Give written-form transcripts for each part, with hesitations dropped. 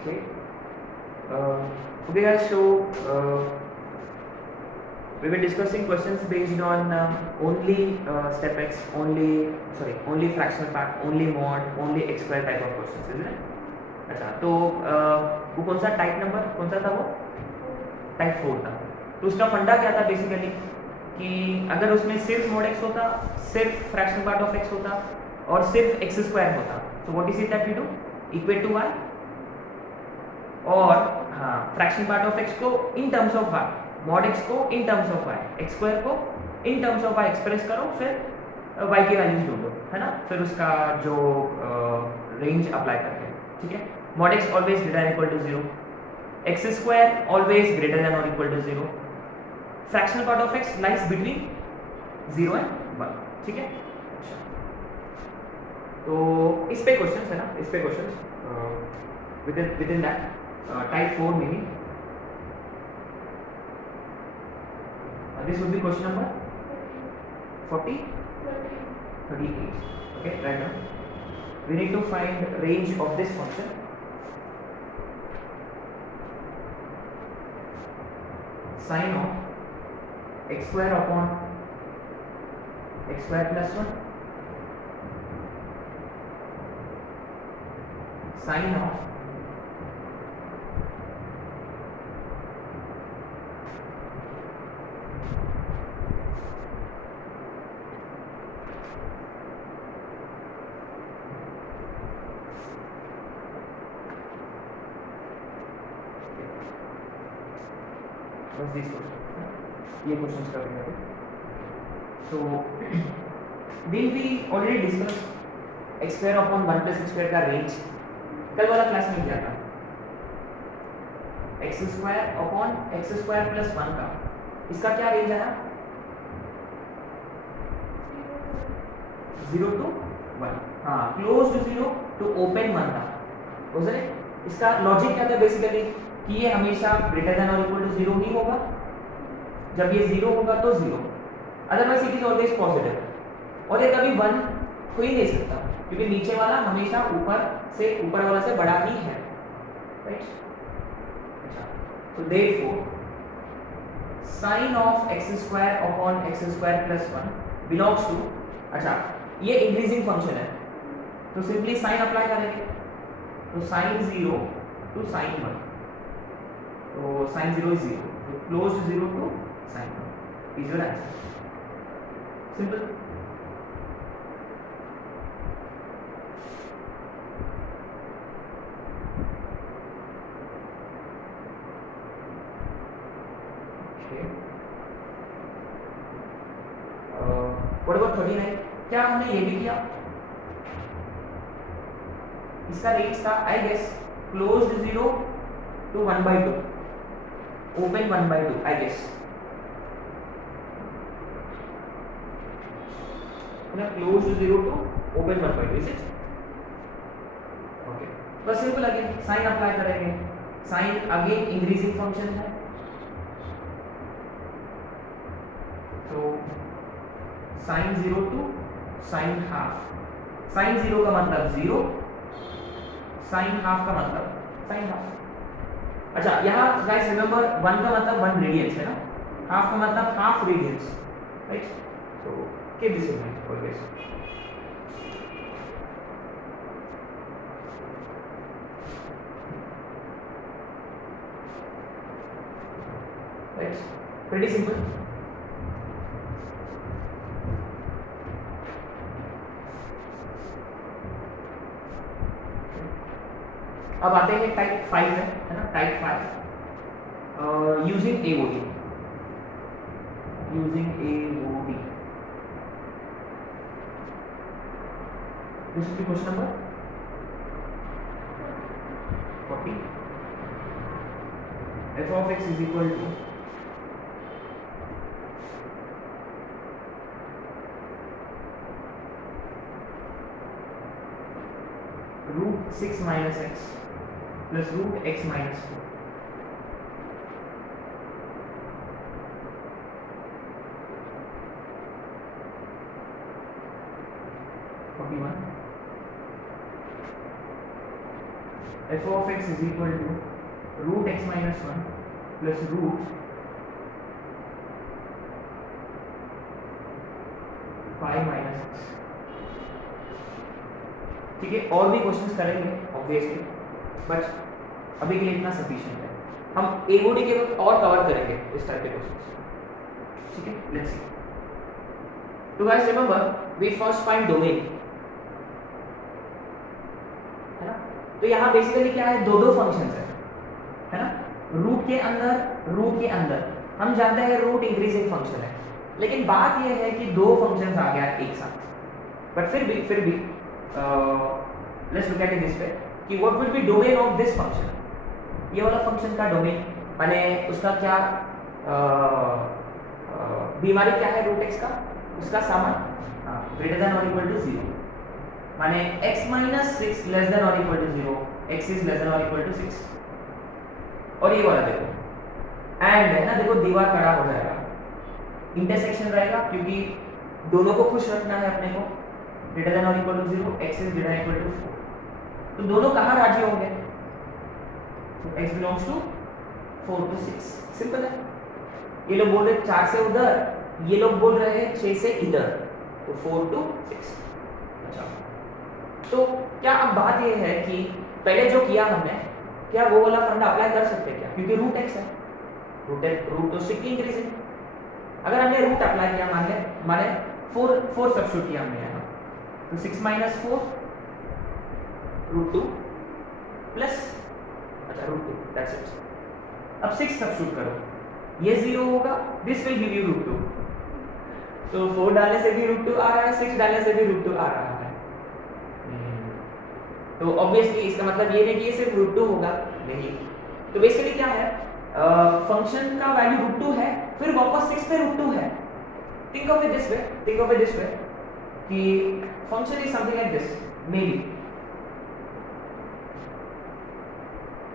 Okay. Okay guys, so we were discussing questions based on only step x, only fractional part, only mod, only x square type of questions, isn't it? अच्छा, तो वो कौन सा type number कौन सा था? वो type 4 था। तो उसका फंडा क्या था बेसिकली कि अगर उसमें सिर्फ mod x होता, सिर्फ फ्रैक्शनल पार्ट ऑफ x होता और सिर्फ x स्क्वायर होता, तो what is it that we do? Equate to y, और हाँ फ्रैक्शन पार्ट ऑफ x को in terms of y, mod x को in terms of y, x square को in terms of y express करो, फिर y की values ढूंढो, है ना? फिर उसका जो रेंज अप्लाई करके, ठीक है? mod x always greater than equal to 0, x square always greater than और equal to 0, fractional part of x lies between 0 and 1, ठीक है? तो इस पे क्वेश्चंस है ना, इस पे questions with in that type 4 meaning this would be question number 40 38. Okay, right now we need to find range of this function sin of x square upon x square plus 1 sin of बस this question, ये questions करेंगे अभी। So will we already discuss x square upon 1 plus x square का range कल वाला class में किया था। x square upon x square plus 1 का इसका क्या रेंज आया? 0 to 1, हाँ क्लोज टू 0 टू ओपन 1 था। उसने इसका लॉजिक क्या था बेसिकली कि ये हमेशा ग्रेटर देन और इक्वल टू 0 ही होगा। जब ये 0 होगा तो 0, otherwise it is always positive, और ये कभी 1 हो ही नहीं सकता क्योंकि नीचे वाला हमेशा ऊपर वाला से बड़ा ही है, राइट? तो therefore sin of x square upon x square plus 1 belongs to, अच्छा ये इंक्रीजिंग फंक्शन है तो सिंपली साइन अप्लाई करेंगे, तो sin 0 टू sin 1, तो sin 0 is 0, तो close to 0 to sin 1 is your answer. Simple. Okay. What about 39? क्या हमने ये भी किया? इसका रेंज था I guess closed 0 to 1/2, open 1/2 I guess, ना close to 0 to open 1/2 is it? Okay, बस सिंपल अगेन साइन अप्लाई करेंगे, साइन अगेन इंक्रीजिंग फंक्शन है, तो sine 0 to sine half, sine 0 का मतलब 0, साइन हाफ का मतलब साइन हाफ। अच्छा यहाँ गाइस रिमेंबर 1 का मतलब 1 रेडियंस है ना, हाफ का मतलब हाफ रेडियंस, राइट? तो keep this in mind always. Right, pretty simple. अब आते हैं टाइप 5 में, है ना? Type 5 using AOD, this is question number 40। f of x is equal to root 6 minus x plus root x minus 2, f of x is equal to root x minus one plus root 5 minus x. ठीक है, और भी questions करेंगे obviously, but अभी के लिए इतना sufficient है। हम एओडी के वक्त और कवर करेंगे इस टाइप के क्वेश्चंस। ठीक है, लेट्स सी। तो guys remember we first find domain, है ना। तो यहाँ बेसिकली क्या है, दो फंक्शंस है ना। रूट के अंदर हम जानते हैं रूट इंक्रीजिंग फंक्शन है, लेकिन बात यह है कि दो फंक्शंस आ गया एक साथ। बट फिर भी let's look at it this way कि what will be domain of this function. ये वाला फंक्शन का डोमेन माने उसका क्या बीमारी क्या है, रूट एक्स का उसका सामान ग्रेटर देन और इक्वल टू 0, माने x माइनस 6 लेस देन और equal to 0, x is less than और इक्वल टू 6। और ये वाला देखो एंड है ना, देखो दीवार खड़ा हो जाएगा, इंटरसेक्शन रहेगा, क्योंकि दोनों को खुश रखना है अपने को, ग्रेटर देन और equal to 0, x is greater than equal to 4। तो दोनों कहाँ राजी होंगे, तो x belongs to 4 to 6। Simple है। ये लोग बोल रहे 4 से उधर, ये लोग बोल रहे हैं 6 से इधर, तो 4 to 6। अच्छा, तो क्या अब बात ये है कि पहले जो किया हमने, क्या वो वाला फंडा अप्लाई कर सकते हैं क्या, क्योंकि रूट x है, रूट तो स्ट्रिक्टली इंक्रीजिंग। अगर हमने रूट अप्लाई किया, माने 4 सब्स्टिट्यूट किया हमने यहाँ, तो 6 माइनस 4 रूट 2 प्लस अच्छा रूट 2, दैट्स इट। अब 6 सब्स्टिट्यूट करो, ये 0 होगा, this will give you root 2। तो 4 डालने से भी रूट 2 आ रहा है, 6 डालने से भी रूट 2 आ रहा है। तो ऑब्वियसली इसका मतलब ये नहीं कि ये सिर्फ रूट 2 होगा, नहीं। तो बेसिकली क्या है, फंक्शन का वैल्यू रूट 2 है, फिर वापस 6 पे रूट 2 है। Think of it this way कि function is something like this, may be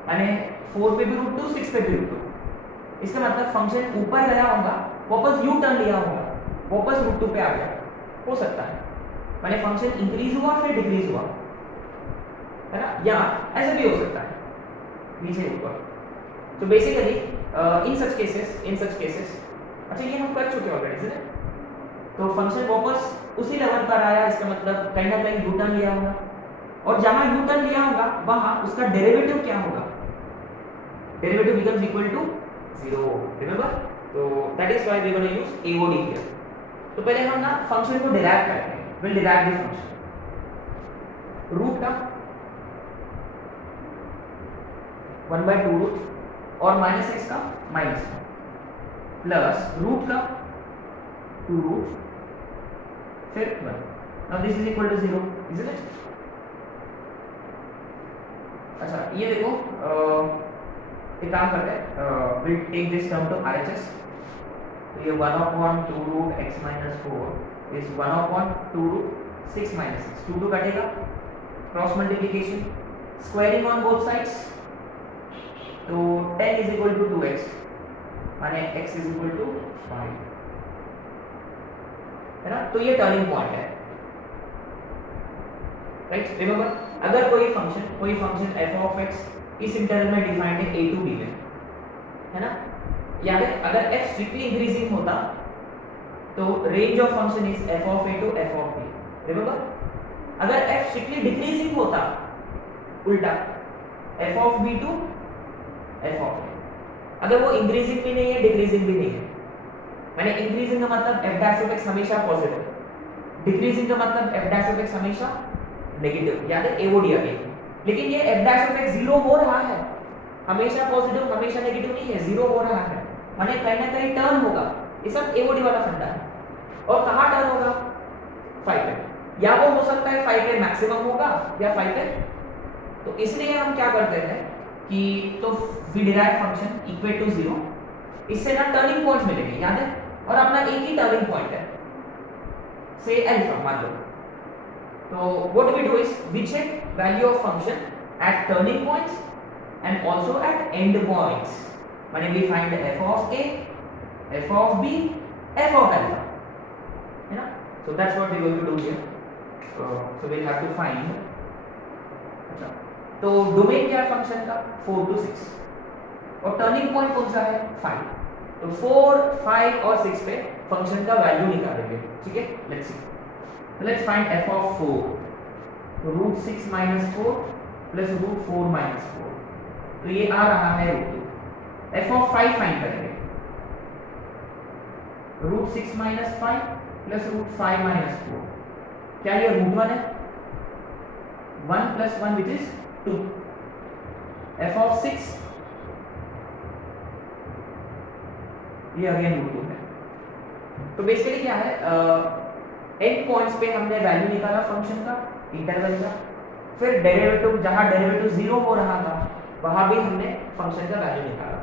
यानी 4 पे भी रूट 2, 6 पे भी रूट 2। इसका मतलब फंक्शन ऊपर गया होगा, वापस यू टर्न लिया होगा, वापस रूट 2 पे आ गया, हो सकता है। माने फंक्शन इंक्रीज हुआ फिर डिक्रीज हुआ, है ना, या ऐसा भी हो सकता है नीचे ऊपर। तो बेसिकली इन सच केसेस अच्छा ये हम कर चुके ऑलरेडी, है ना। तो फंक्शन वापस उसी लेवल पर आया, इसका मतलब कहीं ना कहीं यू टर्न लिया होगा, और जहां यू टर्न लिया होगा वहां उसका डेरिवेटिव क्या होगा, derivative becomes equal to 0, remember। तो that is why we are going to use AOD here। तो पहले हम ना फंक्शन को डिराइव करेंगे, we'll derive the function। Root का 1/2 रूट और माइनस एक्स का माइनस प्लस रूट का 2 रूट फिर 1। Now this is equal to 0, isn't it. अच्छा ये देखो एक काम करते हैं, will take this term to RHS। तो ये 1/2 root x minus 4 is 1/2 root 6 minus 6, 2 कटेगा, cross multiplication, squaring on both sides, तो 10 इज इक्वल टू 2x, माने x इज इक्वल टू 5, है ना। तो ये टर्निंग पॉइंट है, राइट। रिमेंबर अगर कोई फंक्शन f ऑफ x इस इंटरवल में डिफाइंड है a to b में, है ना। याद है अगर f स्ट्रिक्टली इंक्रीजिंग होता तो range of function is f of a to f of b। Remember अगर f स्ट्रिक्टली डिक्रीजिंग होता, उल्टा f of b to f of a। अगर वो इंक्रीजिंग भी नहीं है डिक्रीजिंग भी नहीं है, माने इंक्रीजिंग का मतलब f डैश ऑफ x हमेशा पॉजिटिव, डिक्रीजिंग का मतलब f डैश ऑफ x हमेशा नेगेटिव। याद है AOD आ गई, लेकिन ये f डैश ऑफ x 0 हो रहा है, हमेशा पॉजिटिव हमेशा नेगेटिव नहीं है, 0 हो रहा है, माने कहीं ना कहीं टर्न होगा। ये सब AOD वाला फंडा है। और कहाँ टर्न होगा, 5 पे, या वो हो सकता है 5 पे मैक्सिमम होगा या 5 पे। तो इसलिए हम क्या करते हैं कि तो we derive function equal to 0, इससे ना टर्निंग पॉइंट्स मिलेंगे, याद है, और अपना एक ही टर्निंग पॉइंट है, से अल्फा मान लो। तो what we do is we check value of function at turning points and also at end points. When we find f of a, f of b, f of alpha, you know. So that's what we're going to do here. So we'll have to find. अच्छा तो domain क्या है function का 4 to 6 और turning point कौन सा है 5। तो 4, 5 और 6 पे फंक्शन का वैल्यू निकालेंगे, ठीक है। Let's see, let's find f of 4 root 6 minus 4 plus root 4 minus 4, तो ये आ रहा है रूट 2। f ऑफ 5 फाइंड करेंगे, root 6 minus 5 plus root 5 minus 4, क्या ये रूट 1 है, 1 plus 1 which is 2। f of 6 ये अगेन रूट 2 है। तो बेसिकली क्या है, एंड पॉइंट्स पे हमने वैल्यू निकाला फंक्शन का इंटरवल का, फिर डेरिवेटिव जहां डेरिवेटिव 0 हो रहा था वहां भी हमने फंक्शन का वैल्यू निकाला।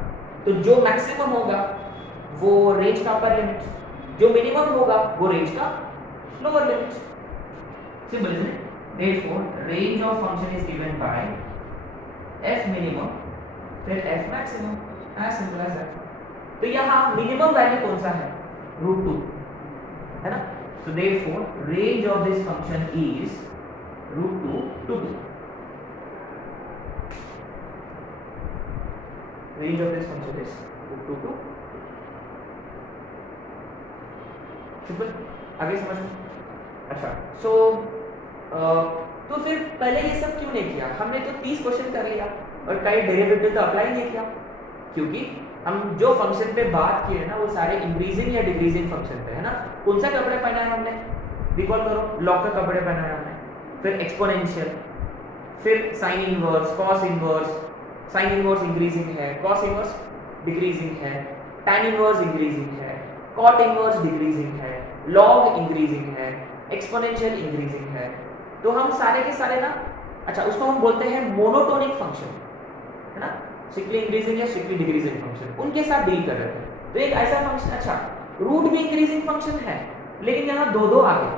तो जो मैक्सिमम होगा वो रेंज का अपर लिमिट, जो मिनिमम होगा वो रेंज का lower limit. Simple is it. Therefore range of function is given by f minimum फिर f maximum, as simple as that. तो यहाँ मिनिमम वैल्यू कौन सा है, रूट 2 है ना। So therefore range of this function is root 2 to 2. Range of this function is root 2 to 2. Simple, आगे समझ में। अच्छा, so तो फिर पहले ये सब क्यों नहीं किया, हमने तो 30 क्वेश्चन कर लिया और कई डेरिवेटिव तो अप्लाई नहीं किया, क्योंकि हम जो फंक्शन पे बात किए ना वो सारे इंक्रीजिंग या डिक्रीजिंग फंक्शन पे है ना। कौन सा कपड़े पहना है हमने, रिकॉल करो, लॉग का कपड़े पहना है हमने, फिर एक्सपोनेंशियल, फिर sine inverse, cos inverse, sine inverse increasing है, कॉस इनवर्स डिक्रीजिंग है, tan इनवर्स इंक्रीजिंग है, कॉट इनवर्स डिक्रीजिंग है, लॉग इंक्रीजिंग है, एक्सपोनेंशियल इंक्रीजिंग है। तो हम सारे के सारे ना, अच्छा उसको हम बोलते हैं मोनोटोनिक फंक्शन है ना, स्ट्रिक्टली इंक्रीजिंग या स्ट्रिक्टली डिक्रीजिंग फंक्शन, उनके साथ डील कर रहे थे। तो एक ऐसा फंक्शन, अच्छा रूट भी इंक्रीजिंग फंक्शन है लेकिन यहाँ दो आ गए,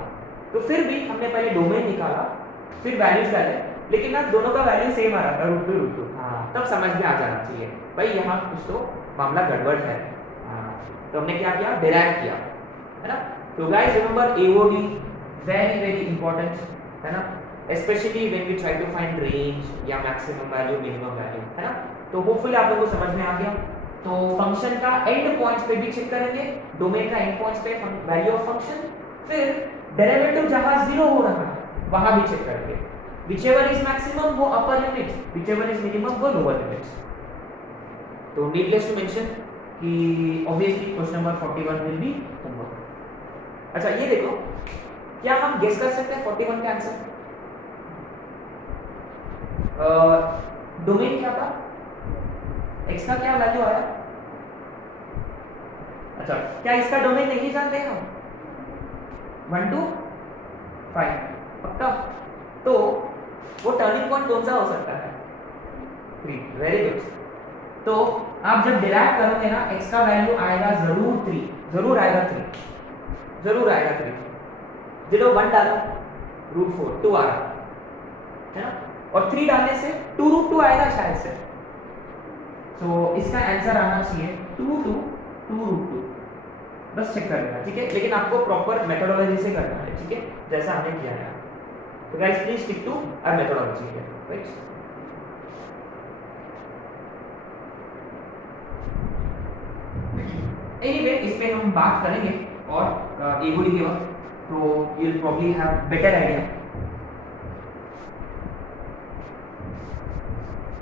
तो फिर भी हमने पहले डोमेन निकाला फिर वैल्यूज डाले, लेकिन ना दोनों का वैल्यू सेम आ रहा था, रूट 2। हाँ, तब समझ में आ जाना चाहिए भाई यहाँ कुछ तो मामला गड़बड़ है। हाँ, तो हमने क्या किया, डिराइव किया है ना। तो guys remember AOD very very important है ना, specially when we try to find range या मैक्सिमम वैल्यू मिनिमम वैल्यू है ना। तो होपफुली आप लोगों को समझ में आ गया। तो फंक्शन का एंड पॉइंट्स पे भी चेक करेंगे, डोमेन का एंड पॉइंट्स पे वैल्यू ऑफ फंक्शन, फिर डेरिवेटिव जहां 0 हो रहा है वहां भी चेक करेंगे, व्हिचएवर इज मैक्सिमम वो upper limit, whichever is minimum वो लोअर लिमिट। तो नीडलेस टू मेंशन कि obviously question number 41 will be homework. अच्छा ये देखो, क्या हम गेस कर सकते हैं 41 का आंसर, डोमेन क्या था, x का क्या वैल्यू आया। अच्छा क्या इसका डोमेन नहीं जानते हम, 1 to 5 पक्का। तो वो टर्निंग पॉइंट कौन सा हो सकता है, 3। Very good. तो आप जब डिराइव करोगे ना x का वैल्यू आएगा जरूर 3, जरूर आएगा 3, जरूर आएगा 3। 0 1 डालो रूट 4 2 आ रहा है ना, और 3 डालने से 2 रूट 2 आएगा शायद से। तो इसका आंसर आना चाहिए 2 to 2 रूट 2, बस चेक कर लेना, ठीक है। लेकिन आपको प्रॉपर मेथोडोलॉजी से करना है, ठीक है, जैसा हमने किया है। तो guys please stick to our methodology है, राइट। एनीवे इस पे हम बात करेंगे और AOD के वक्त, तो you will probably have better idea.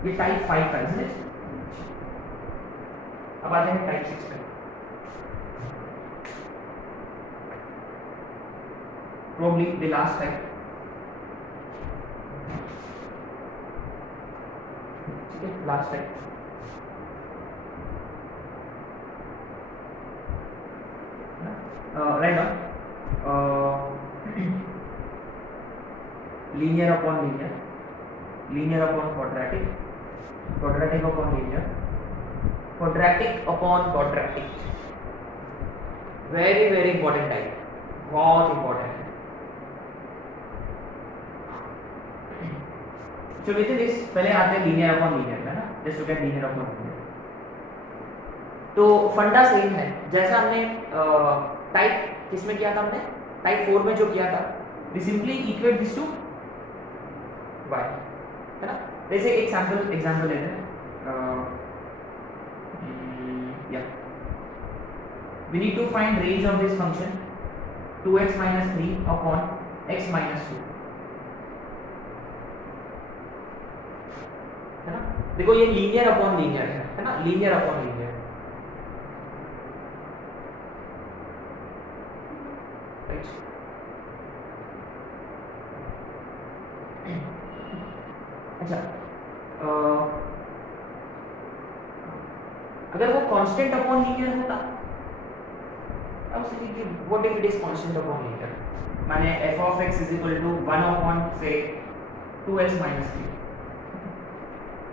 ये टाइप 5 का है। अब आते हैं टाइप 6 पे। Probably the last type, ठीक है, last type. Right on linear upon linear, linear upon quadratic, quadratic upon linear, quadratic upon quadratic. Very very important type, बहुत इंपॉर्टेंट है। So within this पहले आते हैं लीनियर अपॉन लीनियर है ना, just look at linear upon linear. तो फंडा same है जैसा हमने टाइप किसमें किया था, हमने टाइप 4 में जो किया था, we simply equate this to y है ना। जैसे एक एग्जाम्पल लेते हैं, we need to find range of this function 2x minus 3 upon x minus 2, है ना। देखो ये लीनियर अपॉन लीनियर है ना, लीनियर अपॉन लीनियर, राइट। अच्छा, अगर वो कांस्टेंट अपॉन लीनियर होता, अब सोचिए what if it is constant upon linear, माने f of x is equal to 1 upon say 2x minus 3,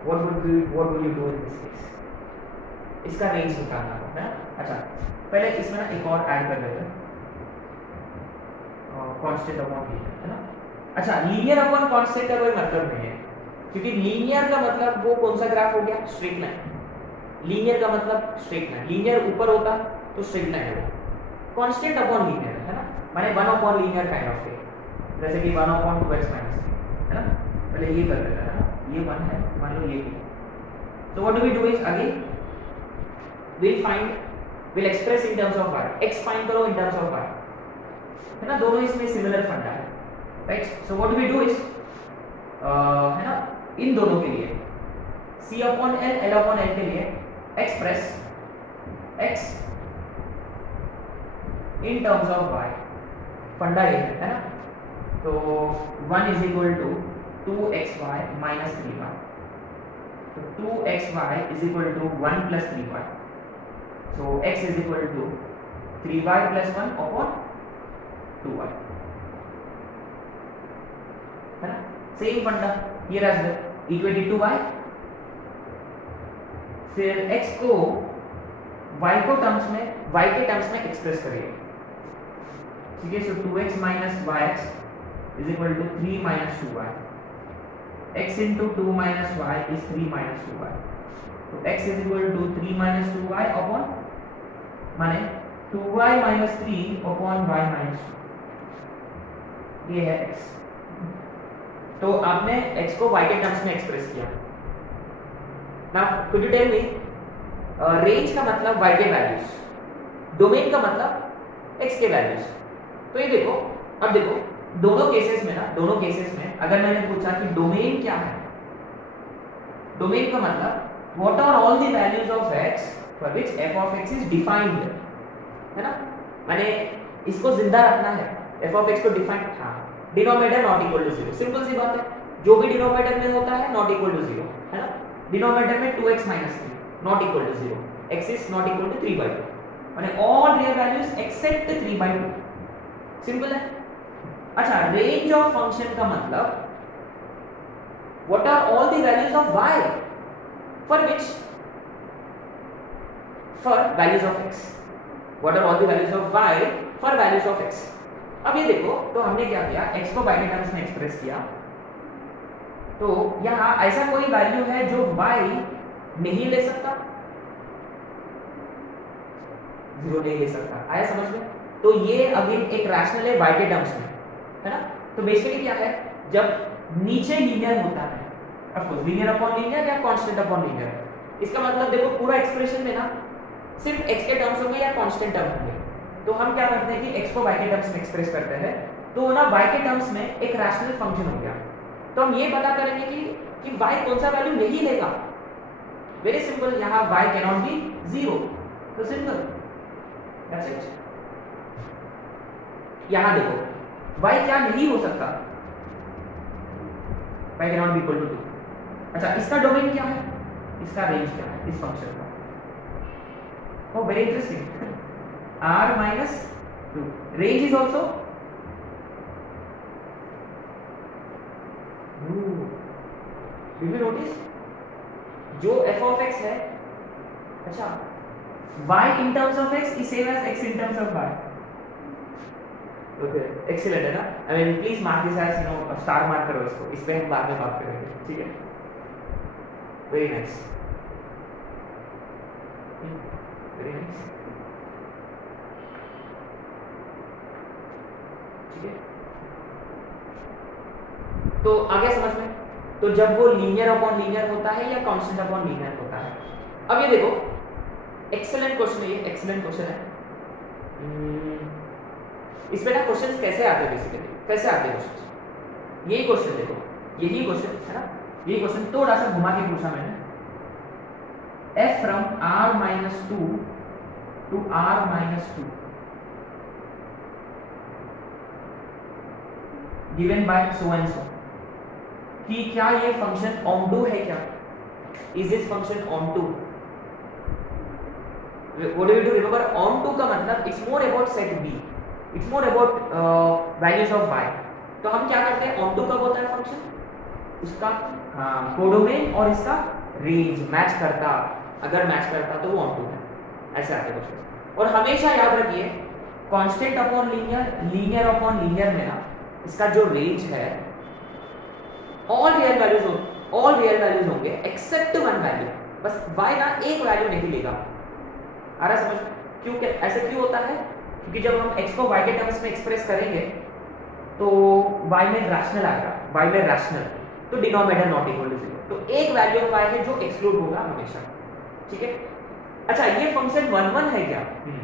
what will you do in this case? इसका range निकालना होगा, है ना। अच्छा, पहले इसमें ना एक और ऐड कर देते हैं, कांस्टेंट अपॉन लीनियर, है ना। अच्छा, लीनियर अपॉन कांस्टेंट का कोई मतलब नहीं है, क्योंकि लीनियर का मतलब वो कौन सा ग्राफ हो गया, स्ट्रेट लाइन। लीनियर का मतलब स्ट्रेट लाइन, लीनियर ऊपर होता तो स्ट्रेट लाइन है, कांस्टेंट अपॉन लीनियर, है ना, माने 1 upon linear kind of thing, जैसे कि 1 अपॉन 2x माइनस 3, है ना। पहले ये कर देते हैं ना, ये 1 है, मान लो ये 2, so what do we do is again we'll express in terms of y, x find करो in terms of y, है ना। दोनों इसमें सिमिलर फंडा है, right. so what do we do is है ना, इन दोनों के लिए c upon l, l upon l के लिए express x in terms of y, फंडा ये है ना। तो 1 is equal to 2xy minus 3y, तो 2xy is equal to 1 plus 3y, so x is equal to 3y plus 1 upon 2y, है ना। सेम फंडा ये रहा इक्वल टू y, फिर x को y को टर्म्स में, y के टर्म्स में एक्सप्रेस करिए, ठीक है। So 2x minus yx is equal to 3 minus 2y, x into 2 minus y is 3 minus 2y, तो x is equal to 3 minus 2y upon माने 2y minus 3 upon y minus 2, ये है x। तो आपने x को y के terms में express किया। Now could you tell me, range का मतलब y के वैल्यूज, डोमेन का मतलब x के वैल्यूज। तो ये देखो, अब देखो दोनों केसेस में ना, दोनों केसेस में अगर मैंने पूछा कि डोमेन क्या है, डोमेन का मतलब what are all the values of x for which f of x is defined, है ना। माने इसको जिंदा रखना है, f of x को डिफाइन, हाँ, denominator not equal to 0, simple सी बात है, जो भी डिनोमिनेटर में होता है नॉट इक्वल टू 0, है ना। डिनोमिनेटर में 2x minus 3 not equal to 0, x is not equal to 3/2, माने all real values except 3/2, simple है। अच्छा, रेंज ऑफ फंक्शन का मतलब what are all the values of y for which, for values of x, what are all the values of y for values of x। अब ये देखो, तो हमने क्या किया, x को y के टर्म्स में एक्सप्रेस किया, तो यहाँ ऐसा कोई वैल्यू है जो y नहीं ले सकता, 0 नहीं ले सकता, आया समझ में। तो ये अगेन एक रैशनल है y के टर्म्स में, है ना। तो बेसिकली क्या है, जब नीचे लीनियर होता है, of course linear upon linear या कांस्टेंट अपॉन लीनियर, इसका मतलब देखो पूरा एक्सप्रेशन में ना सिर्फ x के टर्म्स होंगे या कांस्टेंट टर्म होंगे। तो हम क्या करते हैं कि x को y के टर्म्स में एक्सप्रेस करते हैं, तो ना y के टर्म्स में एक रैशनल फंक्शन हो गया, तो हम ये पता करेंगे कि y कौन सा वैल्यू नहीं लेगा, वेरी सिंपल, यहाँ y कैन नॉट बी 0, तो सिंपल, दैट्स इट। यहाँ देखो y क्या नहीं हो सकता, y can not be equal to 2। अच्छा, इसका डोमेन क्या है, इसका रेंज क्या है इस फंक्शन का, oh very interesting, r minus 2, range is also did you notice, जो f of x है, अच्छा y in terms of x is same as x in terms of y, okay excellent है ना। I mean please mark this as, you know, star mark करो इसको, इस पे हम बाद में बात करेंगे, ठीक है, very nice, very nice, ठीक है। तो आ गया समझ में, तो जब वो लीनियर अपॉन लीनियर होता है या कांस्टेंट अपॉन लीनियर होता है। अब ये देखो एक्सेलेंट क्वेश्चन है, ये एक्सेलेंट क्वेश्चन है। इसमें ना क्वेश्चंस कैसे आते हैं बेसिकली, कैसे आते हैं क्वेश्चंस, यही क्वेश्चन देखो, यही क्वेश्चन है ना, यही क्वेश्चन थोड़ा सा घुमा के पूछा मैंने। f from r minus 2 to r minus 2 given by so and so, कि क्या ये फंक्शन onto है क्या, is this function onto, what do you do, remember onto का मतलब it's more about set b, it's more about values of y। तो हम क्या करते हैं, onto कब होता है फंक्शन, उसका कोडोमेन और इसका रेंज मैच करता, अगर मैच करता तो वो onto है, ऐसे आते क्वेश्चन। और हमेशा याद रखिए constant upon linear, linear upon linear में ना इसका जो रेंज है ऑल रियल वैल्यूज होंगे एक्सेप्ट वन वैल्यू, बस y ना एक वैल्यू नहीं लेगा। आ रहा समझ, क्यों, ऐसे क्यों होता है, क्योंकि जब हम x को y के टर्म्स में एक्सप्रेस करेंगे तो y में रैशनल आएगा, y में रैशनल, तो डिनोमिनेटर नॉट इक्वल टू 0, तो एक वैल्यू ऑफ y है जो एक्सक्लूड होगा हमेशा, ठीक है। अच्छा ये फंक्शन 1 1 है क्या,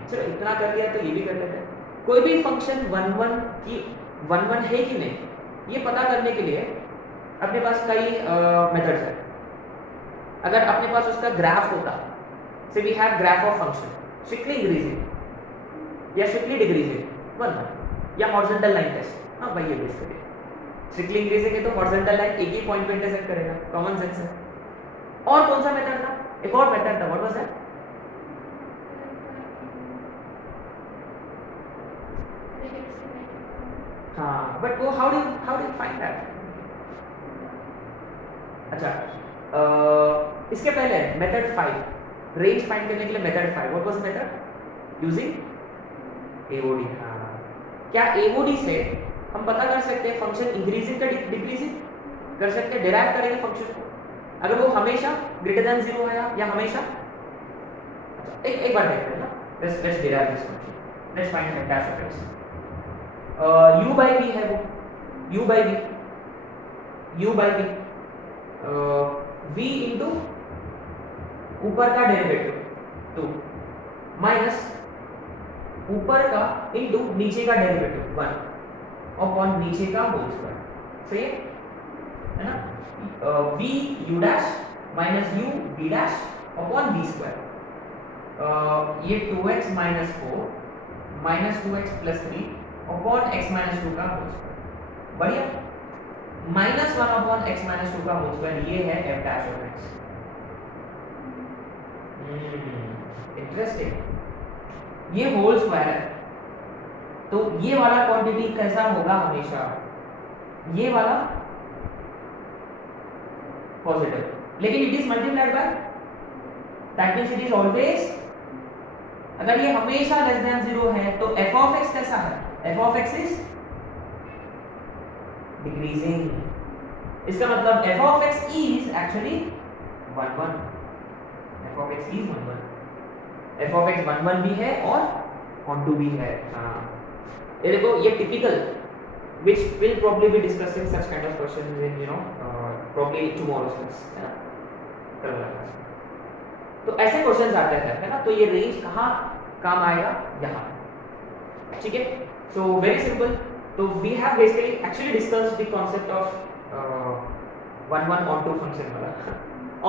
चलो इतना कर लिया तो ये भी कर लेते हैं। कोई भी फंक्शन 1 1 की 1 1 है कि नहीं, ये पता करने के लिए अपने पास कई मेथड्स है। अगर अपने पास उसका ग्राफ होता, say we have graph of function strictly increasing या स्ट्रिक्टली डिक्रीजिंग 1 1 या हॉरिजॉन्टल लाइन टेस्ट, हाँ भाई ये बेस करिए, स्ट्रिक्टली इंक्रीजिंग है तो हॉरिजॉन्टल लाइन एक ही पॉइंट पे इंटरसेक्ट करेगा, कॉमन सेंस है। और कौन सा मेथड था, एक और मेथड था, व्हाट वाज दैट, हाँ बट वो हाउ डू फाइंड दैट। अच्छा इसके पहले मेथड 5, रेंज फाइंड करने के लिए method 5, what was method, using AOD. हाँ क्या एओडी से हम पता कर सकते हैं फंक्शन इंक्रीजिंग का डिक्रीजिंग कर सकते हैं, डिराइव करेंगे फंक्शन को, अगर वो हमेशा ग्रेटर देन 0 है या हमेशा, एक बार देखते हैं ना, let's derive this function, let's find the dash of x, u by v है वो, u by v v into ऊपर का डेरिवेटिव 2 माइनस ऊपर का इंटू नीचे का डेरिवेटिव 1 अपॉन नीचे का होल स्क्वायर, सही है ना, v u dash minus u v dash upon v square, ये 2x minus 4 minus 2x plus 3 upon x minus 2 का होल स्क्वायर, बढ़िया, माइनस 1 अपॉन x माइनस 2 का होल स्क्वायर, ये है f dash of x। Interesting, ये whole square है तो ये वाला क्वांटिटी कैसा होगा, हमेशा ये वाला पॉजिटिव, लेकिन it is multiplied by, that means it is always, अगर ये हमेशा लेस देन 0 है तो f ऑफ x कैसा है, f of x is decreasing, इसका मतलब f of x is actually 1 1, f of x is 1 1, f of x 1 1 भी है और onto भी है। हाँ ये देखो, ये typical which will probably be discussing such kind of questions in probably tomorrow's class, है ना, तो ऐसे क्वेश्चंस आते हैं, है ना, तो ये रेंज कहाँ काम आएगा, यहाँ, ठीक है। So very simple. So we have basically actually discussed the concept of 1 1 onto function वाला।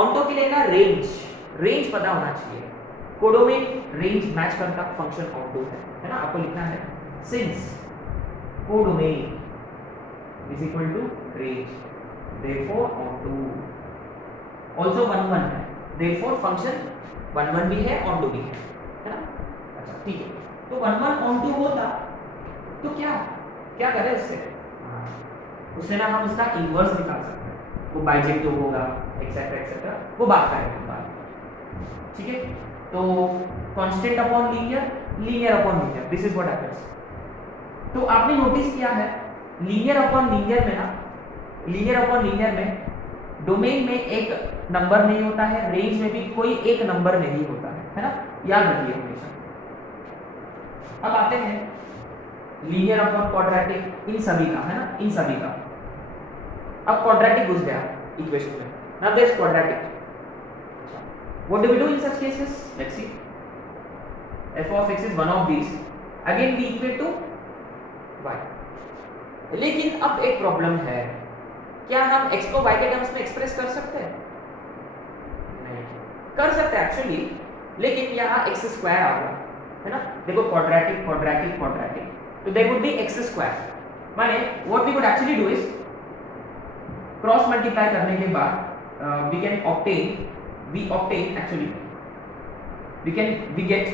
onto के लिए ना रेंज पता होना चाहिए, कोडोमेन रेंज मैच करता फंक्शन onto है ना, आपको लिखना है since codomain is equal to range, therefore onto also 1 1 है, therefore function 1 1 भी है onto भी है ना। अच्छा ठीक है, तो 1 1 onto होता तो क्या करें उससे ना हम उसका इनवर्स निकाल सकते हैं, वो बाइजेक्टिव होगा एक्सेट्रा, वो बात करेंगे बाद, ठीक है। तो constant upon linear upon linear, this is what happens. तो आपने नोटिस किया है लीनियर अपॉन लीनियर में ना, लीनियर अपॉन लीनियर में डोमेन में एक नंबर नहीं होता है, रेंज में भी कोई एक नंबर नहीं होता है ना, याद रखिए हमेशा। अब आते हैं लीनियर अपॉन क्वाड्रेटिक, इन सभी का है ना, इन सभी का। अब क्वाड्रेटिक घुस गया, इक्वेशन में. Now there is quadratic. What do we do in such cases? Let's see. f of x is one of these. Again we equate to y. लेकिन अब एक प्रॉब्लम है, क्या हम x को y के टर्म्स में एक्सप्रेस कर सकते हैं? नहीं कर सकते एक्चुअली, लेकिन यहाँ x स्क्वायर आ गया है ना. देखो क्वाड्रेटिक क्वाड्रेटिक क्वाड्रेटिक, तो there would be x square. माने what we could actually do is cross multiply करने के बाद we can obtain actually we get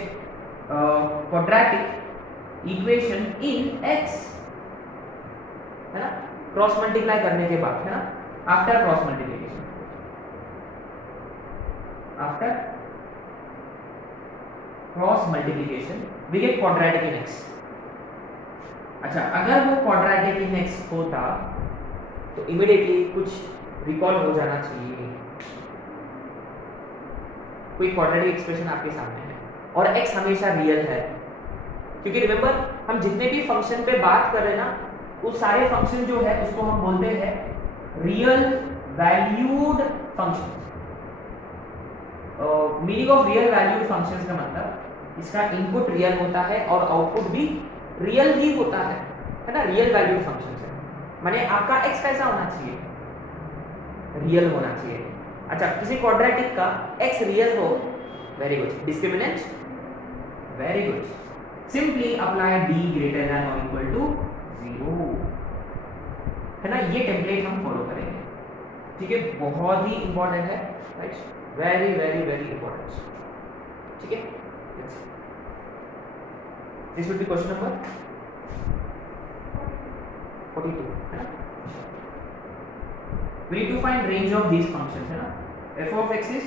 quadratic equation in x, है ना. क्रॉस मल्टीप्लाई करने के बाद, है ना, after cross multiplication, after cross multiplication we get quadratic in x. अच्छा, अगर वो क्वाड्रेटिक इन x होता तो इमीडिएटली कुछ रिकॉल हो जाना चाहिए. कोई क्वाड्रेटिक एक्सप्रेशन आपके सामने है और x हमेशा रियल है, क्योंकि रिमेंबर हम जितने भी फंक्शन पे बात कर रहे हैं ना, उस सारे फंक्शन जो है उसको हम बोलते हैं real valued function. Meaning of real valued functions का मतलब इसका इनपुट रियल होता है और आउटपुट भी रियल ही होता है ना. रियल वैल्यूड फंक्शंस है, माने आपका x कैसा होना चाहिए? रियल होना चाहिए. अच्छा, किसी क्वाड्रेटिक का x रियल हो, very good. Discriminant, very good. Simply apply d greater than और इक्वल टू 0, है ना. ये टेम्पलेट हम फॉलो करेंगे, ठीक है. बहुत ही इंपॉर्टेंट है, right. Very very very important, ठीक है. This will be question number 42, है ना. We need to find range of these functions, है ना. f of x is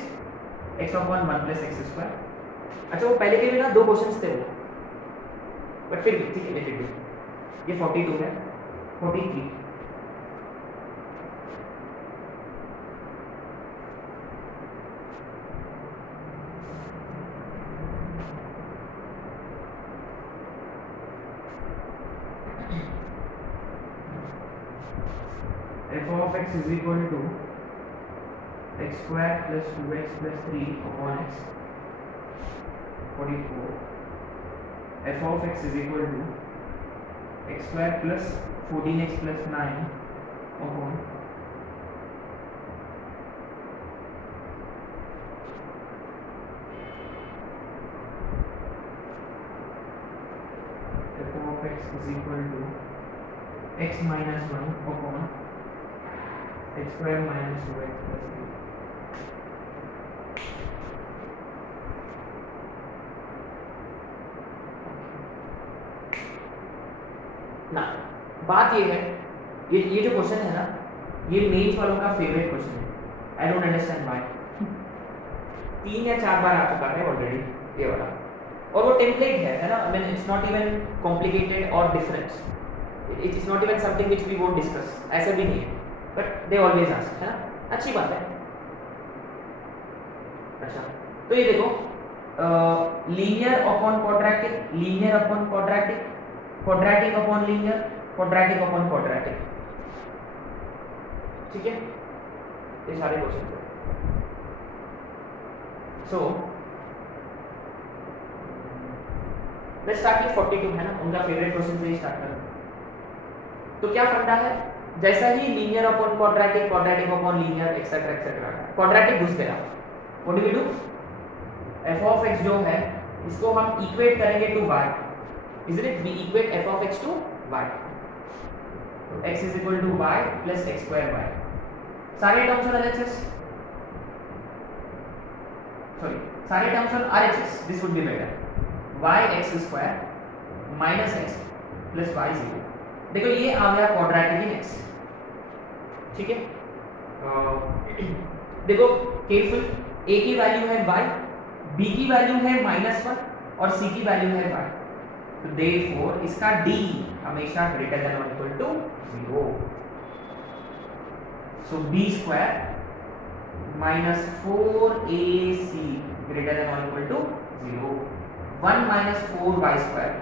x of 1 1 plus x square. अच्छा, वो पहले के भी ना दो क्वेश्चंस थे वो, बट फिर भी ठीक है, लेट इट बी. ये 42 है, 43. f of x is equal to x square plus 2x plus 3 upon x. 44. f of x is equal to x square plus 14x plus 9 upon f of x is equal to x minus 1 upon x square minus 2x plus 3. ना बात ये है, ये जो question है ना, ये mains वालों का फेवरेट क्वेश्चन है. I don't understand why. 3 या 4 बार आ चुका है ऑलरेडी ये वाला, और वो टेम्पलेट है ना. I mean it's not even complicated और different. It is not even something which we won't discuss. ऐसा भी नहीं है, बट दे ऑलवेज आस्क, है ना. अच्छी बात है. अच्छा, तो ये देखो, linear upon quadratic, linear upon quadratic, quadratic upon linear, quadratic upon quadratic, ठीक है. ये सारे क्वेश्चन हैं. सो लेट्स स्टार्ट विद 42, है ना. उनका फेवरेट क्वेश्चन से ही स्टार्ट करें. तो क्या फंडा है? जैसा ही linear upon quadratic, quadratic upon linear, etcetera etcetera, quadratic घुस गया, what do we do? f of x जो है इसको हम इक्वेट करेंगे to y, isn't it? We equate f of x to y. तो x is equal to y plus x square y. सारे terms on LHS, sorry, सारे terms on RHS. This would be better. y x square minus x plus y 0. देखो ये आ गया quadratic in x, ठीक है. देखो careful, a की value है y, b की वैल्यू है -1 और c की वैल्यू है y. तो देयरफॉर इसका d हमेशा ग्रेटर देन और equal to 0. So b square minus 4ac greater than और equal to 0. 1 minus 4y square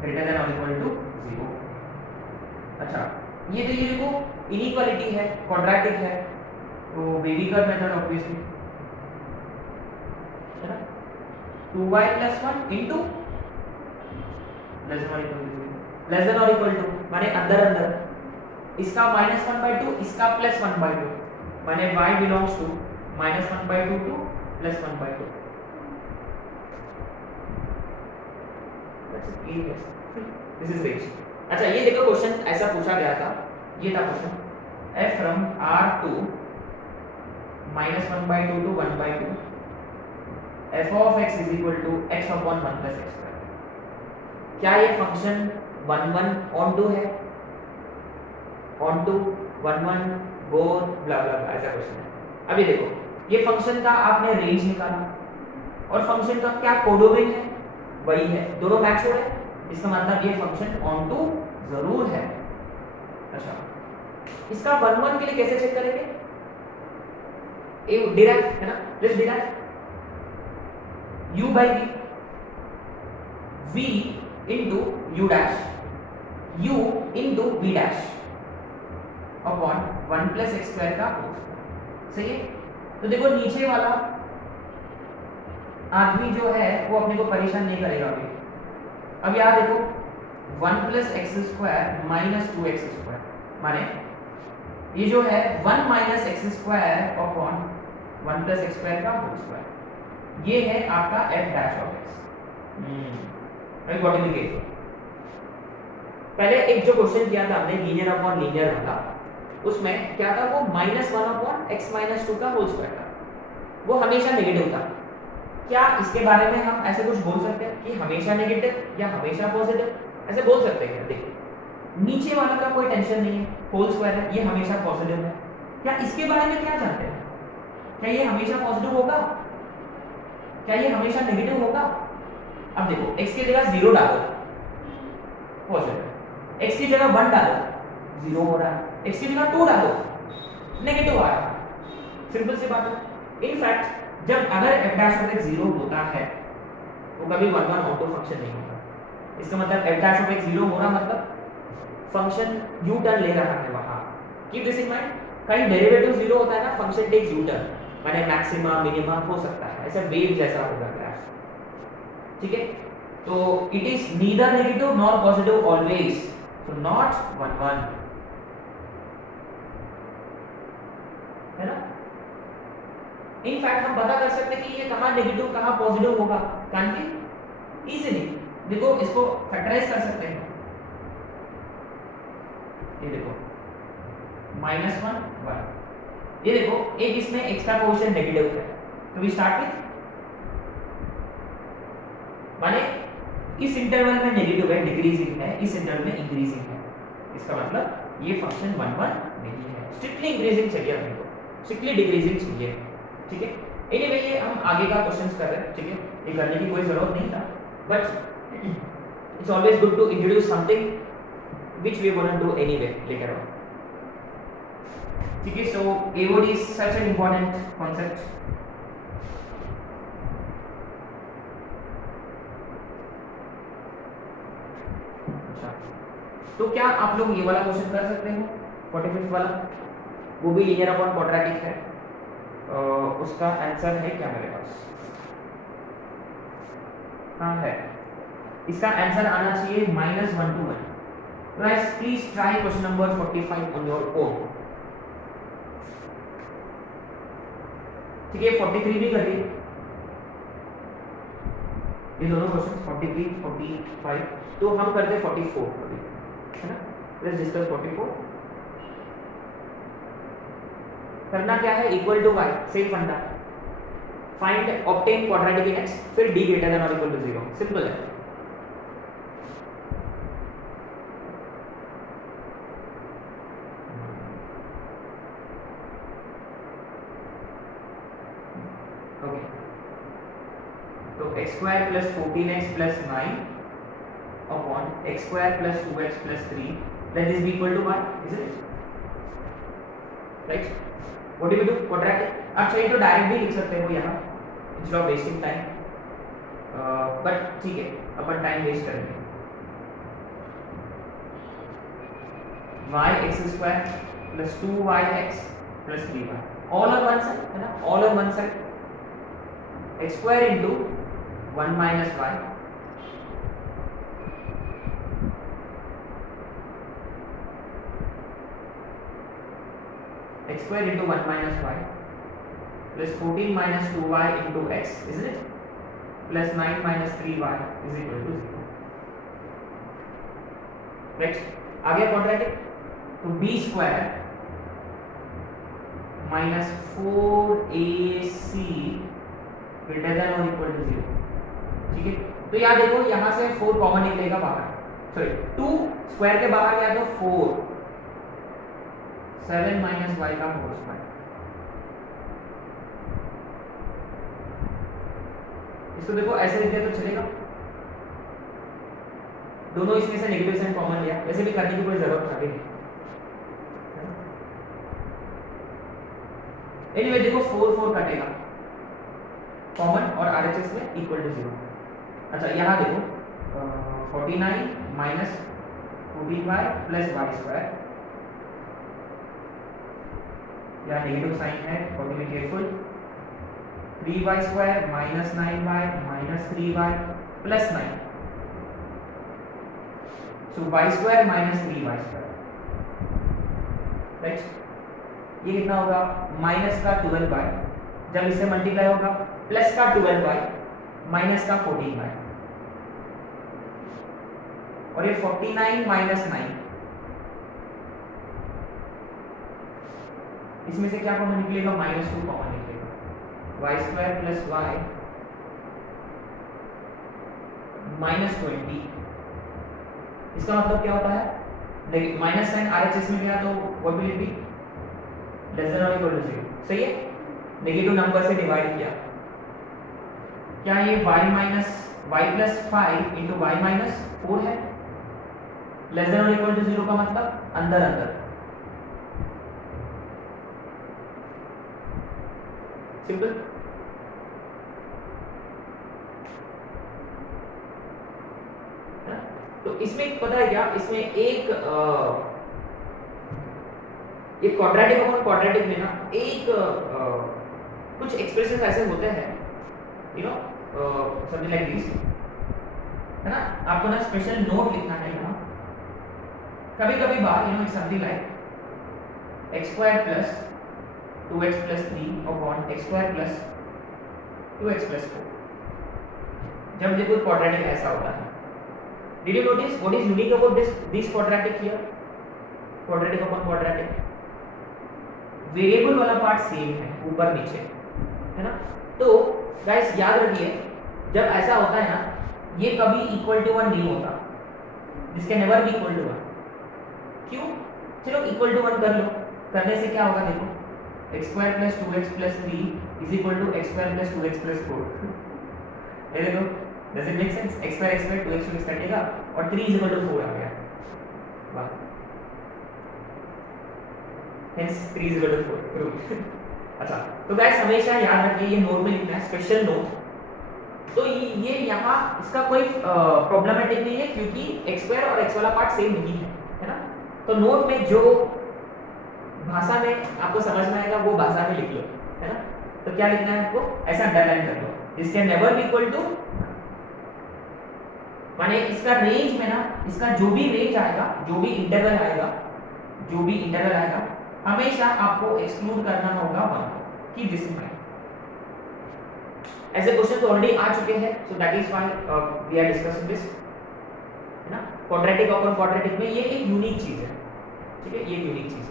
greater than और इक्वल टू 0. अच्छा, ये देखो इनइक्वालिटी है, क्वाड्रेटिक है, तो बेबी कर्व मेथड ऑब्वियसली है ना। 2y + 1 इनटू लेस देन और इक्वल टू माने अंदर अंदर इसका -1/2 इसका +1/2 माने y belongs to -1/2 to +1/2। This is range. अच्छा ये देखो क्वेश्चन ऐसा पूछा गया था, ये था question f from r to -1/2 to 1/2 f of x is equal to x upon 1 + x²। क्या ये फंक्शन 1 1 ऑन टू है, onto 1 1 both blah blah blah ऐसा क्वेश्चन है। अभी देखो ये फंक्शन का आपने रेंज निकाला और फंक्शन का क्या कोडोमेन है वही है, दोनों मैच हो रहे हैं, इसका मतलब ये फंक्शन ऑन टू जरूर है। अच्छा इसका 1 1 के लिए कैसे चेक करेंगे, ये डिराइव है ना, let's derive u by v into u dash u into v dash upon 1 + x² का होल स्क्वायर। सही है। तो देखो नीचे वाला आदमी जो है वो अपने को परेशान नहीं करेगा अभी। अब याद देखो 1 + x² - 2x² माने ये जो है 1 - x² अपॉन 1 + x² का होल स्क्वायर, ये है आपका f dash of x। पहले एक जो क्वेश्चन किया था हमने लीनियर अपॉन लीनियर वाला, उसमें क्या था वो -1 अपॉन x - 2 का होल स्क्वायर था, वो हमेशा नेगेटिव था। क्या इसके बारे में हम ऐसे कुछ बोल सकते हैं कि हमेशा नेगेटिव या हमेशा पॉजिटिव, ऐसे बोल सकते हैं? देखिए नीचे वाला का कोई टेंशन नहीं है, होल स्क्वायर है, ये हमेशा पॉजिटिव है। क्या इसके बारे में क्या जानते हैं, क्या ये हमेशा पॉजिटिव होगा, क्या ये हमेशा नेगेटिव होगा? अब देखो x की जगह 0 डालो पॉजिटिव, x की जगह 1 डालो 0 हो रहा है, x की जगह 2 डालो नेगेटिव आ रहा है। सिंपल सी बात है। इनफैक्ट जब अगर f dash of x 0 होता है तो कभी 1 1 ऑटो फंक्शन नहीं होता। इसका मतलब f dash of x 0 हो रहा मतलब फंक्शन यू टर्न ले रहा है वहां। कीप दिस इन माइंड, कहीं डेरिवेटिव 0 होता है ना, फंक्शन टेक्स यू टर्न, माने मैक्सिमा मिनिमा हो सकता है, ऐसा वेव जैसा होगा ग्राफ। ठीक है, तो it is neither negative nor positive always, so not 1 1 है ना। इनफैक्ट हम पता कर सकते हैं कि ये कहां नेगेटिव कहां पॉजिटिव होगा, कैन बी इजीली। देखो इसको फैक्टराइज कर सकते हैं, ये देखो -1 1, ये देखो एक इसमें x का कोएफिशिएंट नेगेटिव है, तो वी स्टार्ट विथ माने इस इंटरवल में नेगेटिव है, डिक्रीजिंग है, इस इंटरवल में इंक्रीजिंग है, इसका मतलब ये फंक्शन 1 1 नहीं है, स्ट्रिक्टली इंक्रीजिंग चाहिए हमें को, स्ट्रिक्टली डिक्रीजिंग चाहिए। ठीक है, एनीवे ये हम आगे का क्वेश्चंस कर रहे हैं। ठीक है, ये करने की कोई जरूरत नहीं था, but it's always good to introduce something which we want to do anyway later on. ठीक है, सो AOD is such an important concept। अच्छा, तो क्या आप लोग ये वाला क्वेश्चन कर सकते हो 45th वाला, वो भी लीनियर अपॉन क्वाड्रेटिक है, उसका आंसर है क्या मेरे पास, हाँ है, इसका आंसर आना चाहिए -1 to 1। Guys please try question number 45 on your own. ठीक है, 43 भी कर ली, ये दोनों क्वेश्चन 43 45, तो हम करते हैं 44 अभी, है ना। Let's discuss 44। करना क्या है, इक्वल टू y, सेम फंडा, find obtain quadratic in x, फिर d ग्रेटर देन और इक्वल टू 0, सिंपल है। ओके, तो x² + 14x + 9 upon x² + 2x + 3 that is equal to 1, isn't it? Right? What do we do? Quadratic। अच्छा ये तो direct भी लिख सकते हो यहाँ, instead of wasting time, but ठीक है अपन टाइम वेस्ट करेंगे। Y x square plus 2yx plus 3y, all on one side है ना, all on one side, x square into 1 minus y x square into 1 minus y plus 14 minus 2y into x, isn't it? Plus 9 minus 3y is equal to 0. Right? आगे quadratic, तो b square minus 4ac greater than or equal to 0. ठीक है, तो यहाँ देखो यहाँ से 4 common निकलेगा बाहर, सॉरी 2 स्क्वायर के बाहर गया तो 4, 7 माइनस वाई का होल स्क्वायर, इसको देखो ऐसे लिख दिया तो चलेगा, दोनों इसमें से नेगेटिव साइन कॉमन लिया, वैसे भी करने की कोई जरूरत नहीं। एनीवे देखो 4 4 कटेगा कॉमन और आरएचएस में इक्वल टू 0। अच्छा यहाँ देखो 49 minus 14y plus y square, यहाँ नेगेटिव साइन है, be careful, 3y square minus 9y minus 3y plus 9, so y square minus 3y square, right, ये कितना होगा माइनस का 12y, जब इससे मल्टीप्लाई होगा प्लस का 12y माइनस का 14y, और ये 49 माइनस 9, इसमें से क्या कॉमन निकलेगा, -2 कॉमन निकलेगा, y square plus y minus 20, इसका मतलब क्या होता है, देखिए माइनस साइन आरएचएस में गया तो what will it be, less than और इक्वल टू 0, सही है, नेगेटिव नंबर से डिवाइड किया, क्या ये y minus y plus 5 into y minus 4 है, लेस देन और इक्वल टू 0 का मतलब अंदर अंदर, सिंपल। तो इसमें पता है क्या, इसमें एक क्वाड्रेटिक अपॉन क्वाड्रेटिक में ना एक कुछ एक्सप्रेशन ऐसे होते हैं, you know something like this, है ना, आपको ना स्पेशल नोट लिखना है यहाँ, कभी कभी बार you know it's something like x square plus 2x plus 3 upon x square plus 2x plus 4, जब देखो क्वाड्रेटिक ऐसा होता है। Did you notice what is unique about this quadratic here? Quadratic upon quadratic, variable वाला part same है, ऊपर नीचे, है ना, तो गाइस याद रखिए जब ऐसा होता है ना, ये कभी इक्वल टू 1 नहीं होता, this can never be equal to 1, क्यों, चलो इक्वल टू 1 कर लो, करने से क्या होगा देखो, x square plus 2x plus 3 is equal to x square plus 2x plus 4, ये देखो does it make sense, x square 2x 2x कटेगा और 3 is equal to 4 आ गया, वाह, hence 3 is equal to 4 prove. अच्छा तो गाइस हमेशा याद रखिए ये नोट में लिखना है, स्पेशल नोट, तो ये यहाँ इसका कोई प्रॉब्लमेटिक नहीं है क्योंकि x स्क्वायर और x वाला पार्ट सेम नहीं है ना, तो नोट में जो भाषा में आपको समझ में आएगा वो भाषा में लिख लो, है ना, तो क्या लिखना है आपको, ऐसा अंडरलाइन कर लो, this can never be equal to, माने इसका रेंज में ना, इसका जो भी रेंज आएगा, जो भी इंटरवल आएगा, हमेशा आपको एक्सक्लूड करना होगा 1 की, दिस इज माइंड, ऐसे क्वेश्चंस ऑलरेडी आ चुके हैं, so that is why we are discussing this, है ना, क्वाड्रेटिक अपॉन क्वाड्रेटिक में ये एक यूनिक चीज है, ठीक है, ये यूनिक चीज है।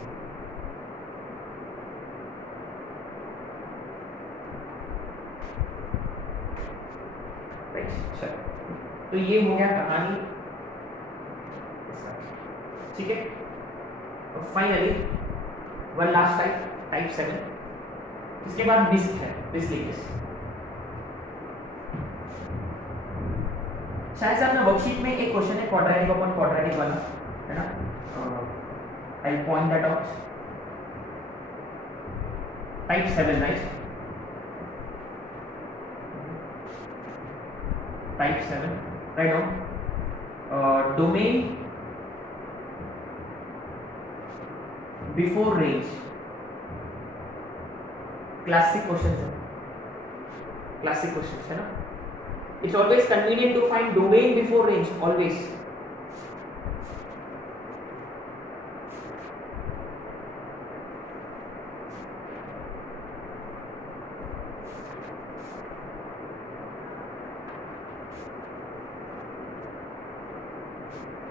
तो ये हो गया कहानी इसका, ठीक है, और फाइनली वन लास्ट टाइप 7, इसके बाद बिस्क है, बिस्लिकस, शायद से आपने वर्कशीट में एक क्वेश्चन है क्वाड्रेटिक अपॉन क्वाड्रेटिक वाला, है ना, I point that out, type 7 right, type 7 right now, domain before range, classic question है, क्लासिक क्वेश्चन है ना. It's always convenient to find domain before range, always.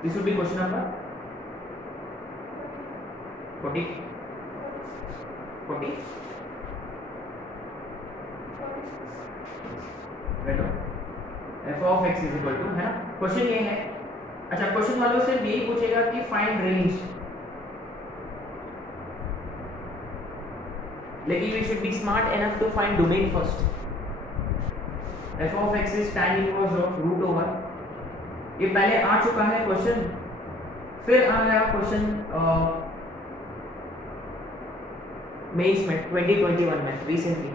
This will be question number 40. f of x is equal to, है ना. Question ये है. अच्छा, question वालों से यही पूछेगा कि फाइंड रेंज, लेकिन we should be smart enough to find domain first. f of x is tan inverse of root over, ये पहले आ चुका है क्वेश्चन. फिर आ गया क्वेश्चन मेंस में 2021 में रिसेंटली.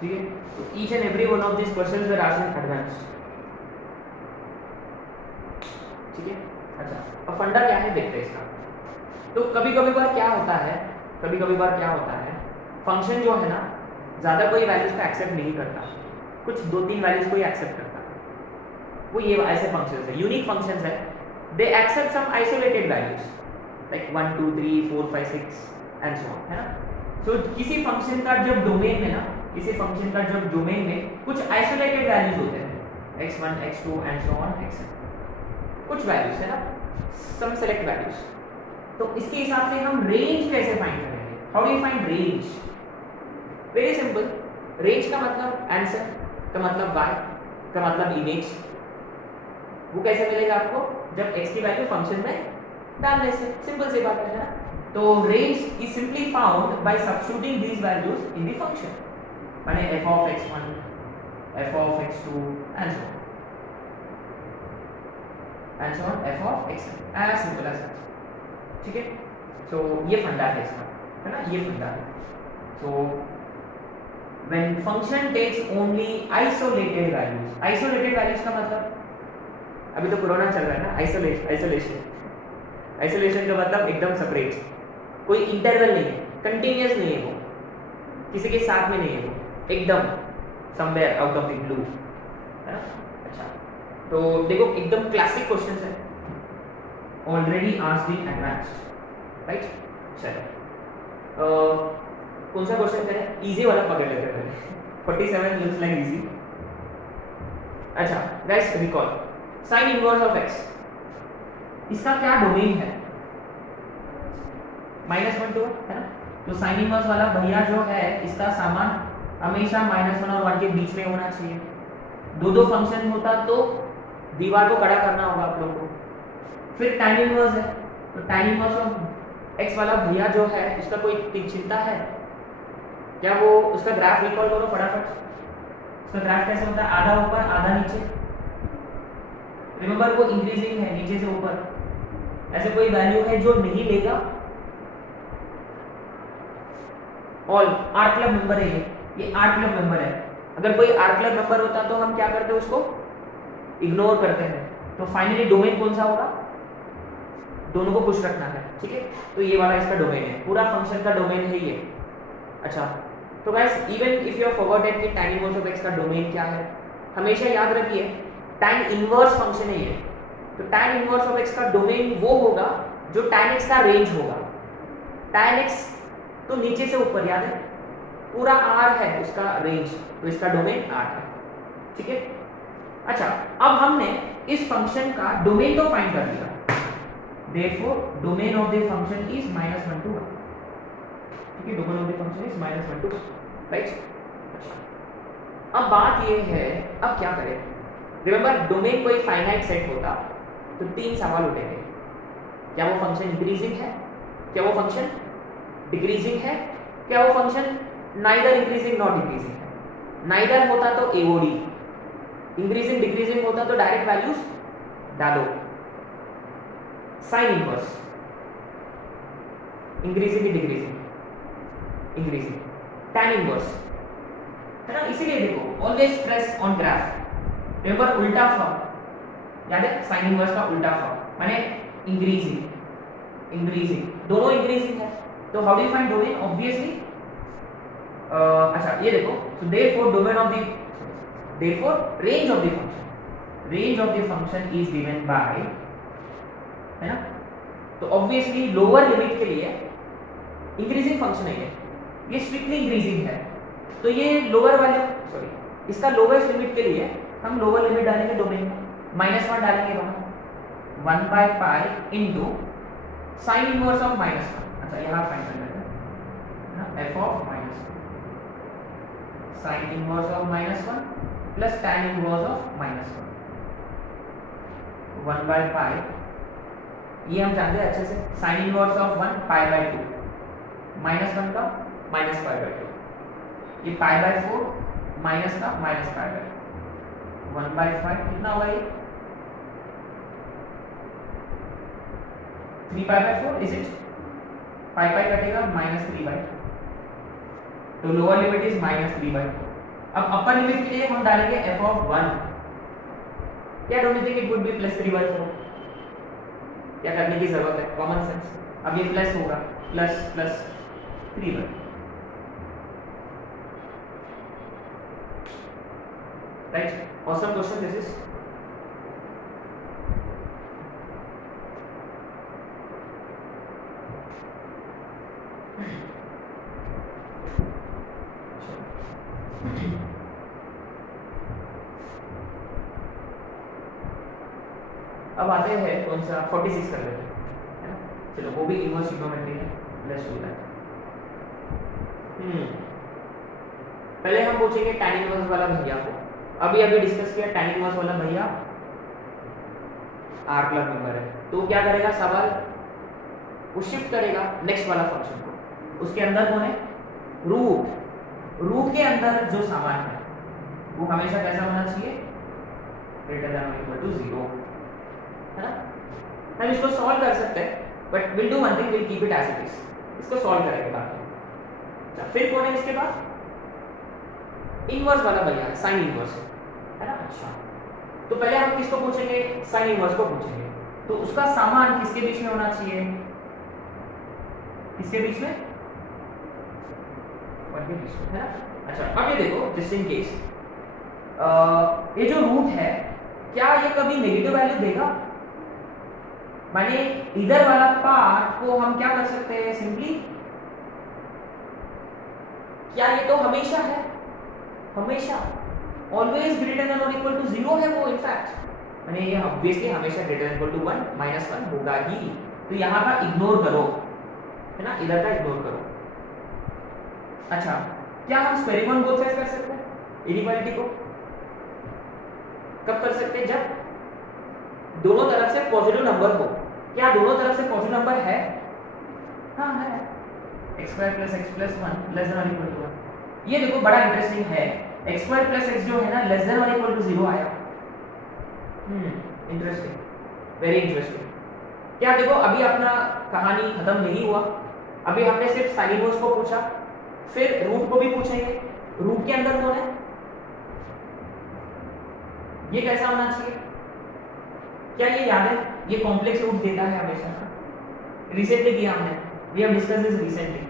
ठीक है. तो each and every one of this questions were asked in advance. ठीक है. अच्छा, अब फंडा क्या है देखते हैं इसका. तो कभी कभी बार क्या होता है, फंक्शन जो है ना ज़्यादा कोई वैल्यूज को एक्सेप्ट नहीं करता, कुछ 2-3 वैल्यूज को ही एक्सेप्ट करता है. वो ये ऐसे फंक्शंस है, यूनिक फंक्शंस है. They accept some isolated values like 1 2 3 4 5 6 and so on, है ना. तो किसी फंक्शन का जब डोमेन में ना, किसी फंक्शन का जब डोमेन में कुछ आइसोलेटेड वैल्यूज होते हैं, x1 x2 and so on xn, कुछ वैल्यूज है ना, सम सेलेक्ट वैल्यूज. तो इसके हिसाब से हम रेंज कैसे फाइंड करेंगे? How do you find range? Very simple. Range का मतलब आंसर, का मतलब y, का मतलब इमेज. वो कैसे मिलेगा आपको? जब x की वैल्यू फंक्शन में डालने से. सिंपल सी बात है ना. तो range is simply found by substituting these values in the function. माने f of x1, f of x2 and so on, f of xn, as simple as that. ठीक है. so ये फंडा है इसका, है ना, ये फंडा है. so when function takes only isolated values का मतलब, अभी तो कोरोना चल रहा है ना, आइसोलेशन का मतलब एकदम सेपरेट, कोई इंटरवल नहीं है, कंटिन्यूअस नहीं है, वो किसी के साथ में नहीं है, वो एकदम somewhere out of the blue, है ना. अच्छा, तो देखो एकदम क्लासिक क्वेश्चंस है, already asked in advance, right. चलो कौन सा क्वेश्चन करें? इजी वाला पकड़ लेते हैं. 47 लुक्स लाइक इजी. अच्छा guys, recall sine inverse of x, इसका क्या डोमेन है? -1 to 1, है ना. तो साइन इनवर्स वाला भैया जो है, इसका सामान हमेशा -1 और 1 के बीच में होना चाहिए. दो फंक्शन होता तो दीवार को खड़ा करना होगा आप लोगों को. फिर tan इनवर्स है, तो tan इनवर्स ऑफ x वाला भैया जो है, इसका कोई चिंता है क्या? वो उसका ग्राफ रिकॉल करो फटाफट. उसका ग्राफ कैसे होता है? आधा ऊपर आधा नीचे. रिमेंबर वो इंक्रीजिंग है, नीचे से ऊपर. ऐसे कोई वैल्यू है जो नहीं लेगा. ऑल आर क्लब मेंबर है ये आर क्लब मेंबर है. अगर कोई आर क्लब मेंबर होता तो हम क्या करते हैं? उसको इग्नोर करते हैं. तो फाइनली डोमेन कौन सा होगा? दोनों को पुश रखना है. ठीक है. तो ये वाला इसका डोमेन है, पूरा फंक्शन का डोमेन है ये. अच्छा, तो guys even if you have forgotten कि tan इनवर्स ऑफ x का डोमेन क्या है, हमेशा याद रखिए tan इनवर्स फंक्शन है ये. तो tan इनवर्स ऑफ x का डोमेन वो होगा जो tan x का रेंज होगा. tan x तो नीचे से ऊपर, याद है, पूरा R है उसका रेंज, तो इसका डोमेन R है. ठीक है. अच्छा, अब हमने इस फंक्शन का डोमेन तो फाइंड कर लिया, therefore domain of the function is -1 to 1. ठीक है, domain of the function is -1 to 1, right. अब बात ये है, अब क्या करें? रिमेंबर डोमेन कोई फाइनाइट सेट होता तो तीन सवाल उठेंगे। क्या वो फंक्शन इंक्रीजिंग है, क्या वो फंक्शन डिक्रीजिंग है, क्या वो function neither increasing not decreasing है। नाइदर होता तो एओडी, इंक्रीजिंग डिक्रीजिंग होता तो डायरेक्ट वैल्यूज डालो। Sine inverse, increasing decreasing, increasing. Tan inverse है ना, इसीलिए देखो always press on graph. Remember उल्टा फॉर्म याद है, साइन इनवर्स का उल्टा फॉर्म माने इंक्रीजिंग, इंक्रीजिंग, दोनों इंक्रीजिंग है। तो how do you find domain? Obviously अच्छा ये देखो, so therefore domain of the, therefore range of the function, range of the function is given bye, है ना। तो ऑब्वियसली लोअर लिमिट के लिए इंक्रीजिंग फंक्शन है ये स्ट्रिक्टली इंक्रीजिंग है, तो ये लोअर वाले, सॉरी इसका लोवेस्ट लिमिट के लिए हम लोअर लिमिट डालेंगे डोमेन में, -1 डालेंगे वहां, 1 by pi into sine inverse of -1। अच्छा यहाँ फाइंड कर लेते हैं ना, f of -1 sine inverse of -1 plus tan inverse of -1, 1 by pi, ये हम जानते हैं अच्छे से, sine inverse of 1 pi by 2, -1 का माइनस पाई बाय 2, ये पाई बाय 4 माइनस का माइनस पाई बाय 1 बाय 5 कितना होगा ये 3 पाई बाय 4, इज इट? पाई पाई कटेगा -3 बाय, तो लोअर लिमिट इज -3 बाय 4। अब अपर लिमिट के लिए हम डालेंगे f ऑफ 1, क्या don't you think it would be +3 by 4? क्या करने की जरूरत है, कॉमन सेंस। अब ये प्लस होगा, plus plus 3 by, right? Awesome question this is. अब आते हैं कौन सा 46 कर लेते हैं, है ना। चलो वो भी इनवर्स ट्रिग्नोमेट्री है, लेट्स डू दैट। पहले हम पूछेंगे tan इनवर्स वाला भैया को, अभी अभी डिस्कस किया tan इनवर्स वाला भैया R क्लब मेंबर है, तो क्या करेगा सवाल, वो शिफ्ट करेगा नेक्स्ट वाला फंक्शन को, उसके अंदर कौन है रूट, रूट के अंदर जो सामान है वो हमेशा कैसा होना चाहिए, ग्रेटर देन और इक्वल टू 0, है ना। हम इसको सॉल्व कर सकते हैं, but will do one thing, will keep it as it is, इसको सॉल्व करेंगे बाद में। अच्छा फिर कौन है इसके बाद, इनवर्स वाला भैया साइन इनवर्स, है ना। अच्छा तो पहले हम किसको पूछेंगे, साइन इनवर्स को पूछेंगे, तो उसका सामान किसके बीच में होना चाहिए, किसके बीच में, 1 के बीच में, है ना। अच्छा अब ये देखो जस्ट इन केस, ये जो रूट है क्या ये कभी नेगेटिव वैल्यू देगा, माने इधर वाला पार्ट को हम क्या कर सकते हैं सिंपली, क्या ये तो हमेशा है, हमेशा ऑलवेज ग्रेटर देन और इक्वल टू 0 है वो, इनफैक्ट माने ये ऑब्वियसली हमेशा ग्रेटर देन इक्वल टू 1 -1 होगा ही, तो यहाँ का इग्नोर करो, है ना, इधर का इग्नोर करो। अच्छा क्या हम स्फेरिकल बोथ साइड्स कर सकते हैं इनइक्वालिटी को, कब कर सकते हैं, जब दोनों तरफ से पॉजिटिव नंबर हो। क्या दोनों तरफ से पॉजिटिव नंबर है, हाँ है, x² + x + 1 लेस देन और इक्वल टू 1। ये देखो बड़ा इंटरेस्टिंग है, x² + x जो है ना लेस देन और इक्वल टू 0 आया, इंटरेस्टिंग, वेरी इंटरेस्टिंग। क्या देखो अभी अपना कहानी खत्म नहीं हुआ, अभी हमने सिर्फ साइन इनवर्स को पूछा, फिर रूट को भी पूछेंगे, रूट के अंदर कौन है, ये कैसा होना चाहिए, क्या ये याद है, ये कॉम्प्लेक्स रूट देता है हमेशा, रिसेंटली किया हमने, we have discuss this recently.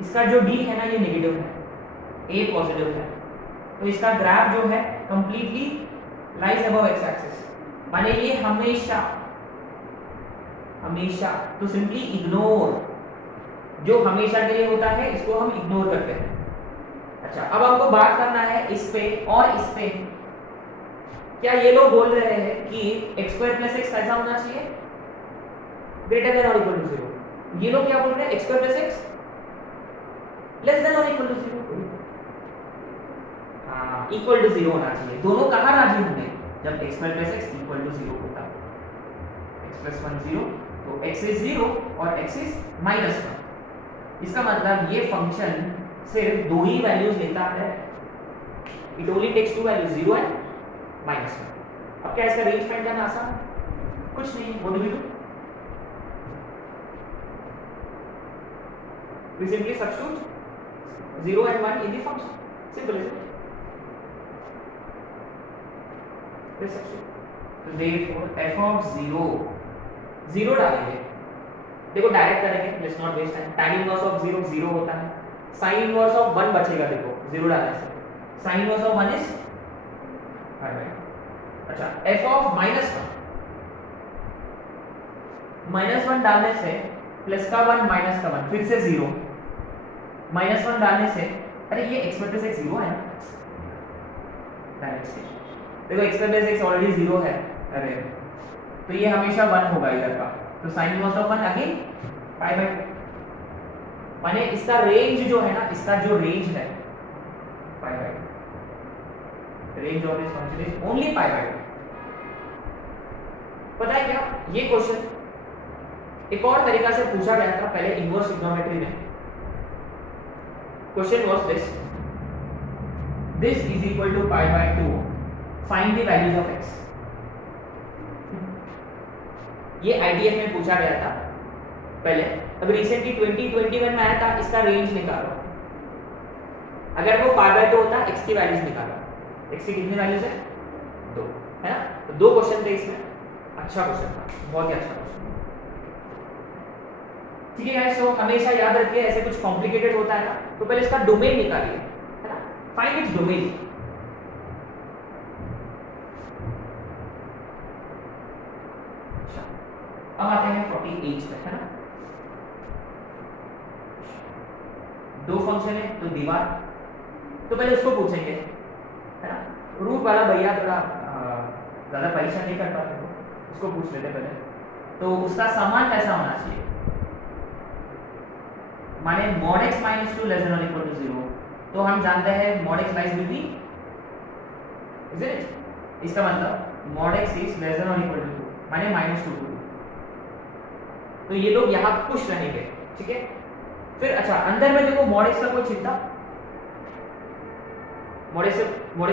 इसका जो d है ना ये नेगेटिव है, a पॉजिटिव है, तो इसका ग्राफ जो है completely lies above x axis, माने ये हमेशा हमेशा, तो सिंपली इग्नोर, जो हमेशा के लिए होता है इसको हम इग्नोर करते हैं। अच्छा अब हमको बात करना है इस पे और इस पे, क्या ये लोग बोल रहे हैं कि x² + x कैसा होना चाहिए, ग्रेटर देन और इक्वल टू 0। ये लोग क्या बोल रहे हैं, x square plus x less than और इक्वल टू 0। हाँ, इक्वल टू 0 होना चाहिए। दोनों कहाँ राजी होंगे, जब x square plus x equal to 0 होता है। x प्लस 1 0, तो x इज 0 और x इज माइनस 1। इसका मतलब ये फंक्शन सिर्फ दो ही वैल्यूज लेता है, it only takes two values 0 and minus 1। अब क्या इसका रेंज फाइंड करना आसान, कुछ नहीं, what do we do, we simply substitute 0 and 1 in the function, simple is it? Let's substitute, so therefore f of 0 डालेंगे, देखो डायरेक्ट करेंगे, let's not waste time. tan inverse of 0 0 होता है, sin इनवर्स ऑफ 1 बचेगा, देखो 0 डालने से sin inverse of 1 is 5। अच्छा, f of -1 डालने से प्लस का 1 माइनस का 1 फिर से 0, -1 डालने से, अरे ये x प्लस x 0 है ना, देखो x प्लस x ऑलरेडी 0 है, अरे तो ये हमेशा 1 होगा इधर का, तो sin inverse of 1 again pi by 2। माने इसका रेंज जो है ना, इसका जो रेंज है पाई by 2, range of this function is only pi by 2। पता है क्या, ये क्वेश्चन एक और तरीका से पूछा गया था पहले इनवर्स ट्रिग्नोमेट्री में। Question was this is equal to pi by 2, find the values of x। ये आईटीएफ में पूछा गया था पहले, अब रिसेंटली 2021 में आया था, इसका रेंज निकालो। अगर वो पाई बाय 2 होता, x की वैल्यूज निकालो, x की कितनी वैल्यूज है, 2 है ना, तो 2 क्वेश्चन थे इसमें, अच्छा क्वेश्चन था, बहुत ही अच्छा क्वेश्चन। ठीक है गाइस, तो हमेशा याद रखिए ऐसे कुछ कॉम्प्लिकेटेड होता है ना, तो पहले इसका डोमेन निकालिए, है ना, फाइंड इट्स डोमेन। अच्छा, अब आते हैं 48 पे, है ना। दो फंक्शन है, तो दीवार, तो पहले उसको पूछेंगे, है ना। रूट वाला भैया थोड़ा ज्यादा परेशान नहीं करता, तो उसको पूछ लेते पहले। तो उसका समान कैसा होना चाहिए, माने mod x minus 2 less than or equal to 0, तो हम जानते हैं mod x lies between, is it? इसका मतलब mod x is less than or equal to 2, माने -2 to 2। तो ये लोग यहाँ खुश रहेंगे, ठीक है। फिर अच्छा, अंदर में देखो mod x का कोई चिंता, mod x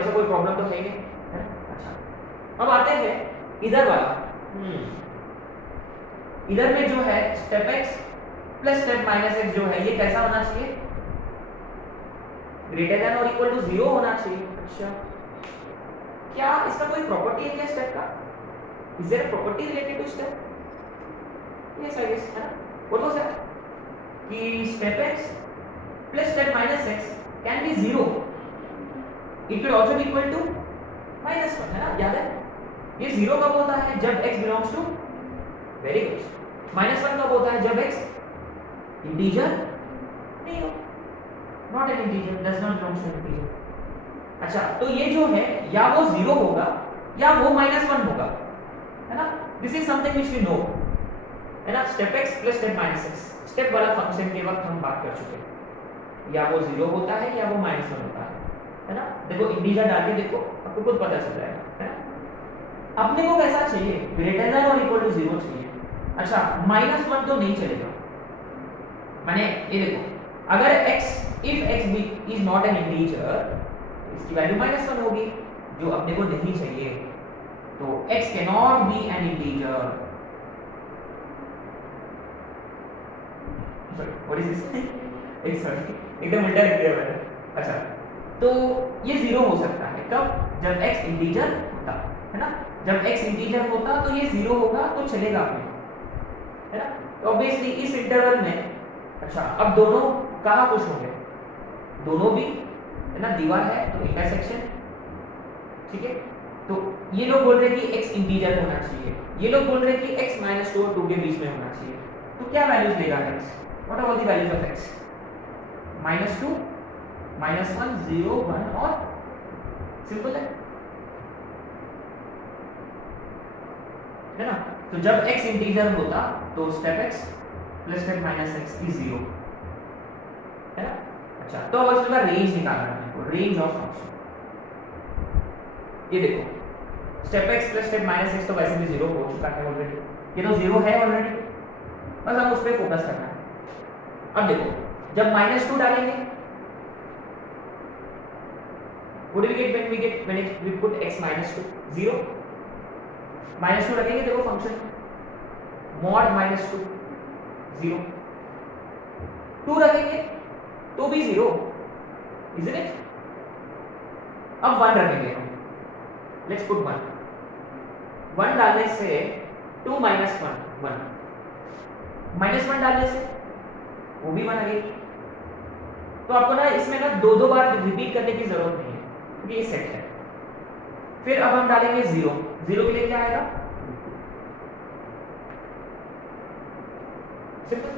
का कोई प्रॉब्लम तो है ही नहीं, है ना। अच्छा, अब आते हैं इधर वाला, इधर में जो है step x plus step minus x जो है, ये कैसा होना चाहिए, ग्रेटर देन और इक्वल टू 0 होना चाहिए। अच्छा, क्या इसका कोई प्रॉपर्टी है क्या स्टेप का, is there a property related to step, yes I guess, है ना। व्हाट वाज दैट, कि step x plus step minus x can be 0, it can also be equal to -1, है ना, याद है। ये 0 कब होता है, जब x belongs to, very good, -1 कब होता है, जब x इंटीजर नहीं हो, not an integer, does not belongs to integer. अच्छा, तो ये जो है या वो 0 होगा या वो -1 होगा, है ना। This is something which we know, है ना। Step x plus step minus x, step वाला फंक्शन के वक्त हम बात कर चुके हैं, या वो 0 होता है या वो -1 होता है ना। देखो इंटीजर डाल के देखो, आपको खुद पता चल जाएगा, है ना। अपने को कैसा चाहिए, ग्रेटर देन और इक्वल टू 0 चाहिए। अच्छा, -1 तो नहीं चलेगा, माने ये देखो, अगर x, if x is not an integer, इसकी वैल्यू -1 होगी, जो अपने को नहीं चाहिए। तो x cannot be N integer, sorry what is this, sorry एकदम उल्टा लिख दिया मैंने। अच्छा, तो ये 0 हो सकता है कब, जब x इंटीजर होता है ना। जब x इंटीजर होता तो ये 0 होगा, तो चलेगा अपने, है ना। तो ऑब्वियसली इस इंटरवल में, अच्छा, अब दोनों कहाँ खुश होंगे, दोनों भी, है ना, दीवार है तो इंटरसेक्शन, ठीक है। तो ये लोग बोल रहे हैं कि x इंटीजर होना चाहिए, ये लोग बोल रहे हैं कि x -2 और 2 के बीच में होना चाहिए। तो क्या वैल्यूज लेगा x, what are the values of x, -2, -1, 0, 1 और सिंपल है ना। तो जब x इंटीजर होता तो step x plus step minus x की 0 है ना। अच्छा, तो अब इसका रेंज निकालना है हमको, रेंज ऑफ फंक्शन। ये देखो step x plus step minus x तो वैसे भी 0 हो चुका है ऑलरेडी, ये तो 0 है ऑलरेडी, बस हम उस पर फोकस करना है। अब देखो जब -2 डालेंगे, what do we get when we put x -2? 0। -2 रखेंगे, देखो फंक्शन mod -2 0, 2 रखेंगे तो भी 0, isn't it? अब 1 रखेंगे हम, let's put 1। 1 डालने से 2 minus 1 1, -1 डालने से वो भी 1 आ गई। तो आपको ना इसमें ना दो बार रिपीट करने की जरूरत नहीं है क्योंकि ये सेट है। फिर अब हम डालेंगे 0, 0 के लिए क्या आएगा, सिंपल।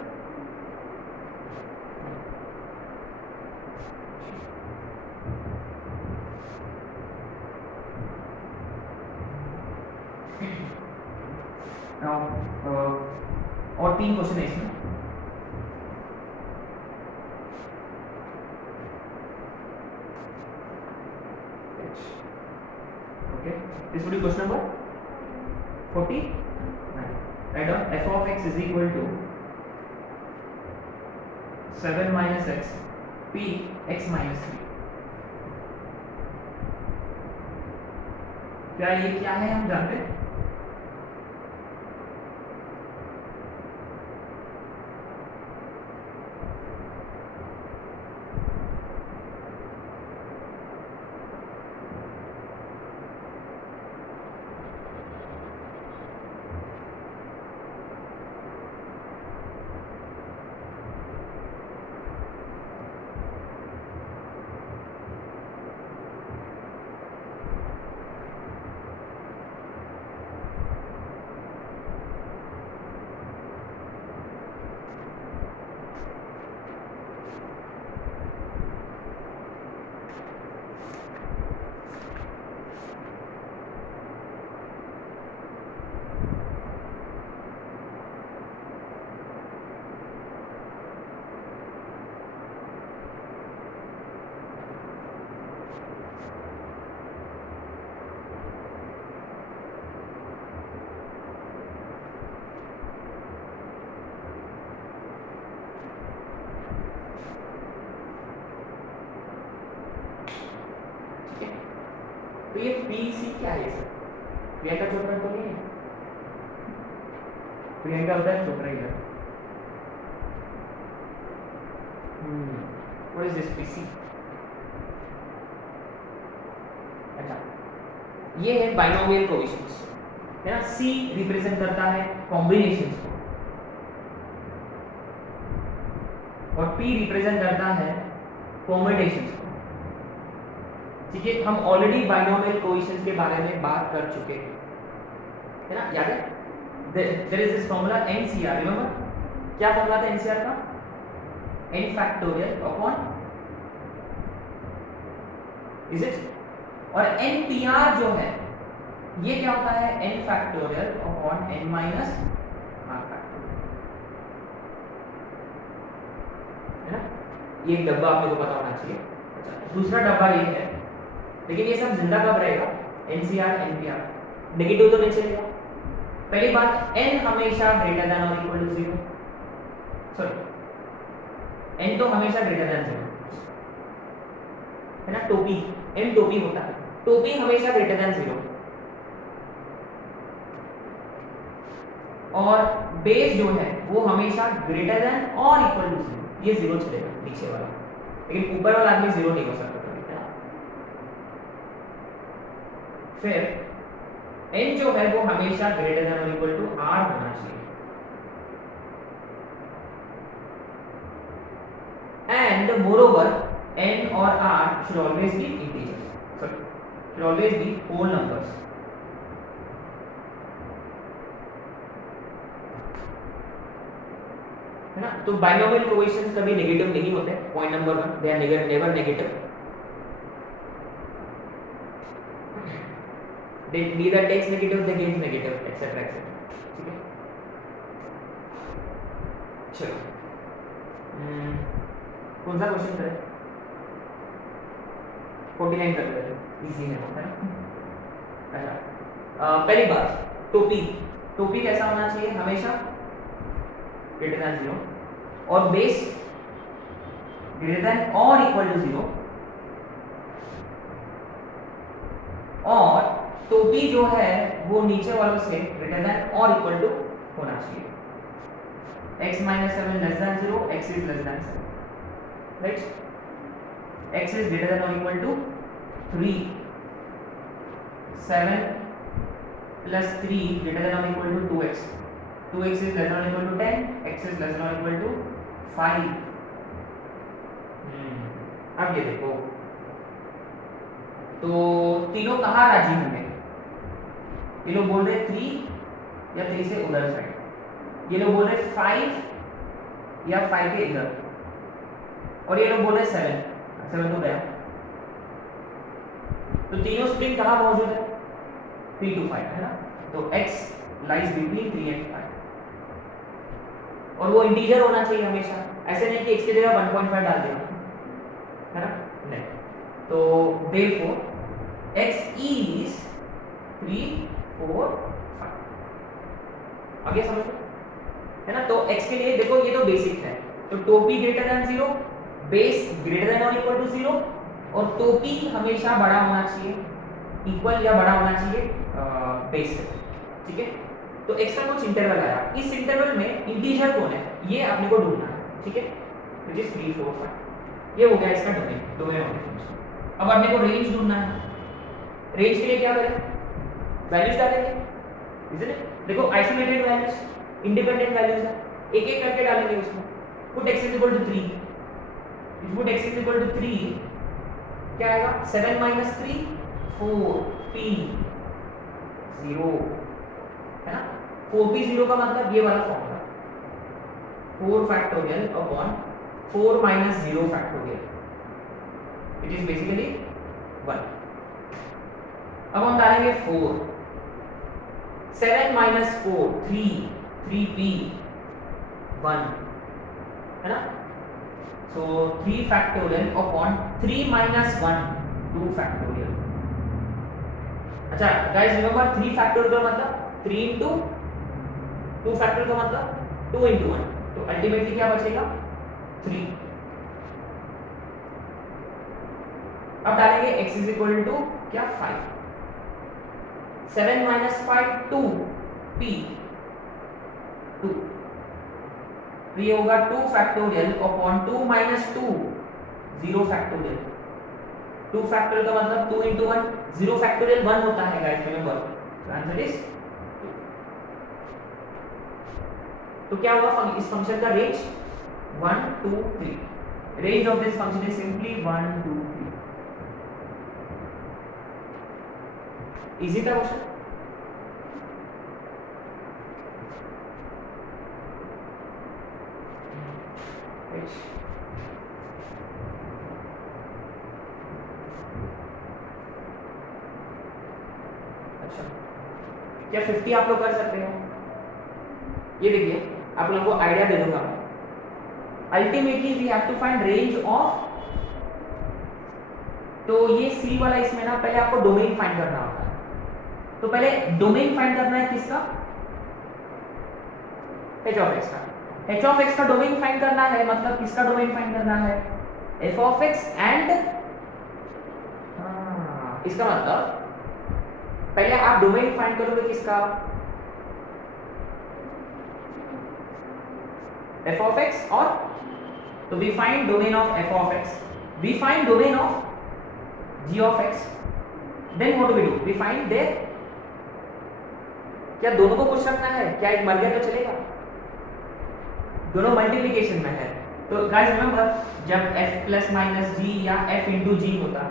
और 3 क्वेश्चन है इसमें। Okay, this will be question number 49. Write down f of x is equal to 7 minus x p x minus 3। क्या ये क्या है हम जानते हैं? तो ये पीसी क्या है सर? प्रियंका चोपड़ा तो नहीं है? प्रियंका होता है चोपड़ा ही है। What is this PC? अच्छा, ये है बाइनोमियल कोएफिशिएंट्स, है ना। सी रिप्रेजेंट करता है कॉम्बिनेशंस को और पी रिप्रेजेंट करता है कॉम्बिनेशंस को। ठीक है, हम ऑलरेडी बाइनोमियल कोएफिशिएंट्स के बारे में बात कर चुके हैं, है ना, याद है? There is this formula NCR, remember? क्या फार्मूला था NCR का? n factorial upon, is it? और NPR जो है ये क्या होता है? n factorial upon n minus r factorial, है ना। ये एक डब्बा आपको पता होना चाहिए। अच्छा, दूसरा डब्बा ये है, लेकिन ये सब जिंदा कब रहेगा? NCR NPR, नेगेटिव तो नहीं चलेगा। पहली बात, n हमेशा ग्रेटर देन और इक्वल टू 0, सॉरी n तो हमेशा ग्रेटर देन 0, है ना। टोपी, n टोपी होता है, टोपी हमेशा ग्रेटर देन 0, और बेस जो है वो हमेशा ग्रेटर देन और इक्वल टू 0, ये 0 चलेगा नीचे वाला, लेकिन ऊपर वाला आदमी 0 नहीं हो सकता। फिर n जो है वो हमेशा ग्रेटर देन और इक्वल टू r होना चाहिए, एंड मोरओवर n और r should always be integers, sorry, should always be whole numbers, है ना। तो बाइनोमियल कोएफिशिएंट्स कभी नेगेटिव नहीं होते, point number 1, they are never negative. They neither takes negative, they gives negative, etc etc, ठीक है, चलो कौन सा क्वेश्चन करें? 49 कर लेते हैं, इजी है ना। अच्छा पहली बात, टोपी कैसा होना चाहिए? हमेशा ग्रेटर देन 0 और बेस ग्रेटर देन और इक्वल टू 0, और टोपी जो है वो नीचे वालों से ग्रेटर देन और इक्वल टू होना चाहिए। x minus 7 less than 0, x is less than 7, right? x is greater than or equal to 3, 7 plus 3 greater than or equal to 2x, 2x is less than or equal to 10, x is less than or equal to 5। अब ये देखो, तो तीनों कहाँ राजी होंगे? ये लोग बोल रहे 3 या 3 से उधर साइड, ये लोग बोल रहे 5 या 5 के इधर, और ये लोग बोल रहे 7 तो गया। तो तीनों स्प्रिंग कहाँ मौजूद है? 3 to 5 है ना, तो x लाइज बिटवीन 3 and 5, और वो इंटीजर होना चाहिए हमेशा, ऐसे नहीं कि x की जगह 1.5 डाल दिया, है ना, नहीं। तो therefore x is 3, 4, 5। अब ये समझ लो, है ना। तो x के लिए देखो ये तो बेसिक है, तो टोपी greater than 0, base greater than और इक्वल टू 0, और टोपी हमेशा बड़ा होना चाहिए, इक्वल या बड़ा होना चाहिए बेस से, ठीक है। तो x का कुछ इंटरवल आया, इस इंटरवल में इंटीजर कौन है ये आपने को ढूंढना है, ठीक है, व्हिच इज 3, 4, 5। ये हो गया इसका डोमेन ऑफ फंक्शन। अब आपने को रेंज ढूंढना है, रेंज के लिए क्या करें? वैल्यूज डालेंगे, इजंट इट? देखो आइसोलेटेड वैल्यूज, इंडिपेंडेंट वैल्यूज है, एक एक करके डालेंगे उसमें। Put x is equal to 3, if put x is equal to 3 क्या आएगा? 7 minus 3 4 p 0, है ना। 4p 0 का मतलब ये वाला formula, 4 factorial upon 4 minus 0 factorial, it is basically 1। अब हम डालेंगे 4, 7 minus 4 3p 1, है ना। So 3 factorial upon 3 minus 1 2 factorial। अच्छा guys remember 3 factorial का मतलब 3 into 2 factorial का मतलब 2 into 1, तो अल्टीमेटली क्या बचेगा? 3। अब डालेंगे x is equal to क्या? 5, 7 minus 5 2 p 2, तो ये होगा 2 factorial upon 2 minus 2 0 factorial. 2 factorial का मतलब 2 into 1, 0 फैक्टोरियल 1 होता है गाइस, रिमेंबर। तो आंसर इज, तो क्या होगा इस फंक्शन का range? 1 2 3। Range of this function is simply 1 2 3। Easy था क्वेश्चन। अच्छा क्या 50 आप लोग कर सकते हो? ये देखिए आप लोगों को आइडिया दे दूंगा मैं। Ultimately we have to find range of, तो ये सी वाला इसमें ना पहले आपको डोमेन फाइंड करना होता है। तो पहले डोमेन फाइंड करना है किसका? h of x का। h of x का डोमेन फाइंड करना है, मतलब किसका डोमेन फाइंड करना है? f of x एंड, इसका मतलब पहले आप डोमेन फाइंड करोगे किसका? f of x, और तो we find domain of f of x, we find domain of g of x, then what do we do? We find there, क्या दोनों को कुछ रखना है? क्या एक मर गया तो चलेगा? दोनों मल्टीप्लिकेशन में है। तो गाइस रिमेंबर जब f प्लस माइनस g या f इंटू g होता,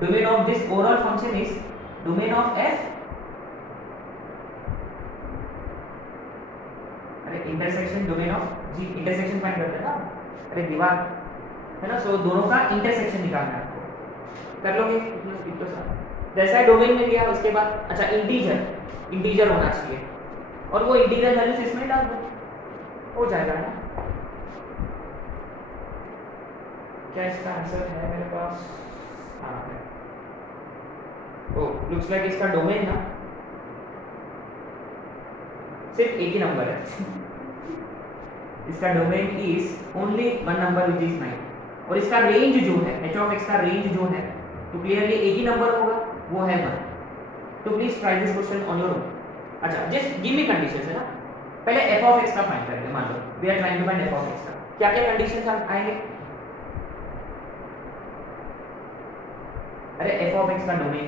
domain of this overall function is domain of f, अरे intersection domain of g, intersection find करते हैं ना, अरे दीवार है ना। सो दोनों का इंटरसेक्शन निकालना है आपको, कर लोगे इतना सा। जैसा डोमेन मिल गया उसके बाद अच्छा इंटीजर होना चाहिए, और वो इंटीग्रल वैल्यूज इसमें डाल दो, हो जाएगा ना। क्या इसका आंसर है मेरे पास? हाँ है। ओह लुक्स लाइक इसका डोमेन ना सिर्फ एक ही नंबर है इसका domain is only one number which is 9, और इसका रेंज जो है h ऑफ x का रेंज जो है तो क्लियरली एक ही नंबर होगा, वो है 1। तो please try this question on your own. अच्छा जस्ट गिव मी कंडीशंस है ना, पहले f ऑफ x का फाइंड करते हैं। मान लो we are trying to find f of x का, क्या क्या कंडीशंस आएंगे? अरे f ऑफ x का डोमेन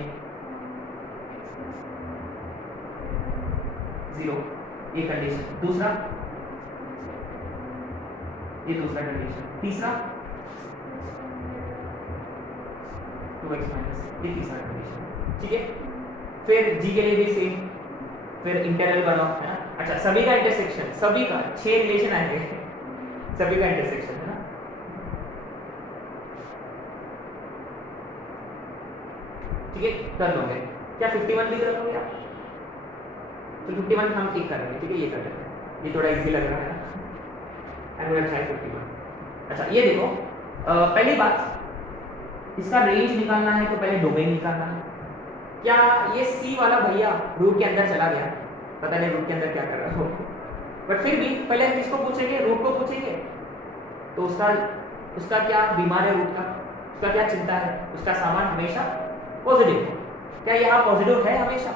0, ये कंडीशन। दूसरा, ये दूसरा कंडीशन। तीसरा 2x माइनस, ये तीसरा कंडीशन। ठीक है, फिर g के लिए भी सेम, फिर इंटरवल बनाओ, है ना। अच्छा सभी का इंटरसेक्शन, सभी का 6 रिलेशन आएंगे सभी का इंटरसेक्शन, है ना। ठीक है, कर लोगे क्या? 51 भी कर लोगे आप? तो 51 हम एक कर लेंगे, ठीक है, ये कर लेते हैं, ये थोड़ा इजी लग रहा है ना। And we have tried 51। अच्छा ये देखो, पहली बात इसका रेंज निकालना है तो पहले डोमेन निकालना है। क्या ये सी वाला भैया रूट के अंदर चला गया? पता नहीं रूट के अंदर क्या कर रहा हो, बट फिर भी पहले हम किसको पूछेंगे? रूट को पूछेंगे। तो उसका क्या बीमार है रूट का, उसका क्या चिंता है? उसका सामान हमेशा पॉजिटिव हो। क्या यहाँ पॉजिटिव है हमेशा?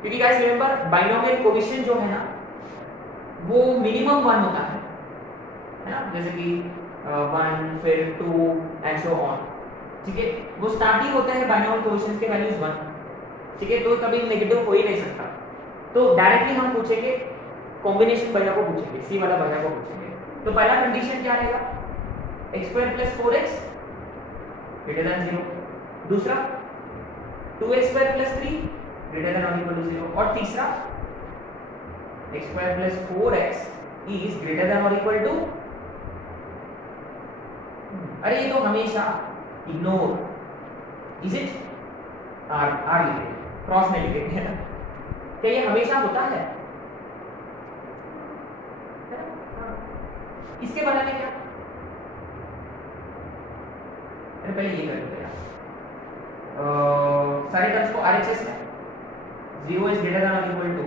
क्योंकि गाइस रिमेंबर बाइनोमियल कोएफिशिएंट जो है ना वो मिनिमम 1 होता है ना, जैसे कि 1 फिर 2 एंड सो ऑन। ठीक है, वो स्टार्टिंग होता है बाइनोमियल कोएफिशिएंट्स के वैल्यूज 1। ठीक है, तो कभी नेगेटिव हो ही नहीं सकता। तो डायरेक्टली हम पूछेंगे कॉम्बिनेशन भैया को पूछेंगे, सी वाला भैया को पूछेंगे। तो पहला कंडीशन क्या रहेगा? x² + 4x > 0। दूसरा 2x² + 3 > 0। और तीसरा x² + 4x is greater than or equal to, अरे ये तो हमेशा इग्नोर, इज इट आर लिखे, क्रॉस में लिखे, क्या ये हमेशा होता है? इसके बारे में क्या? अरे पहले ये कर लेते हैं सारे टर्म्स को RHS में 0 is greater than or equal to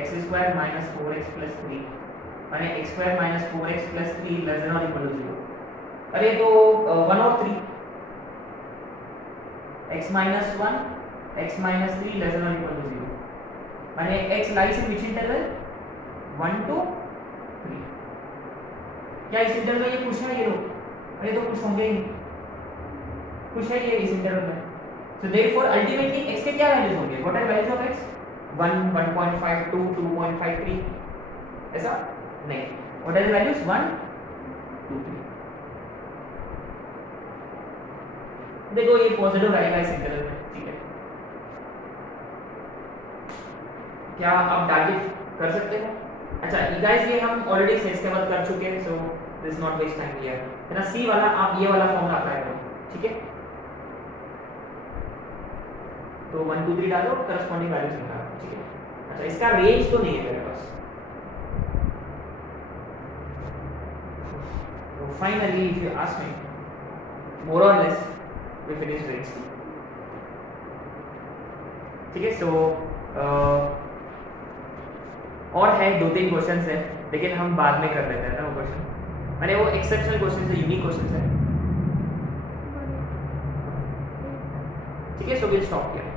x² - 4x + 3 અને x² - 4x + 3 less than or equal to 0। अरे तो 1 और 3 x - 1 x - 3 less than or equal to 0 माने x lies in which interval? 1 to 3। क्या इस इंटरवल में ये पूछा है ये लोग? अरे तो कुछ होंगे ही, कुछ है ये इस इंटरवल में। सो देयरफॉर अल्टीमेटली x के क्या वैल्यूज होंगे? What are values of x? 1 1.52 2.53 ऐसा नहीं, व्हाट आर द वैल्यूज? 1 2 3। देखो ये पॉजिटिव आएगा इस इंटरवल में। ठीक है, क्या आप टारगेट कर सकते हैं? अच्छा गाइस ये हम ऑलरेडी सेट्स के बाद कर चुके हैं, so this not waste time here, है ना। सी वाला आप ये वाला फॉर्मूला अप्लाई करो, ठीक है। तो 1 2 3 डालो, करस्पॉन्डिंग वैल्यूज निकालो, ठीक है। अच्छा इसका रेंज तो नहीं है मेरे पास, तो finally if you ask me more और लेस वी फिनिश रेंज। ठीक है, सो और है 2-3 क्वेश्चंस है, लेकिन हम बाद में कर लेते हैं ना वो क्वेश्चन, माने वो एक्सेप्शनल क्वेश्चंस है, यूनिक क्वेश्चंस है। ठीक है, सो विल स्टॉप हियर।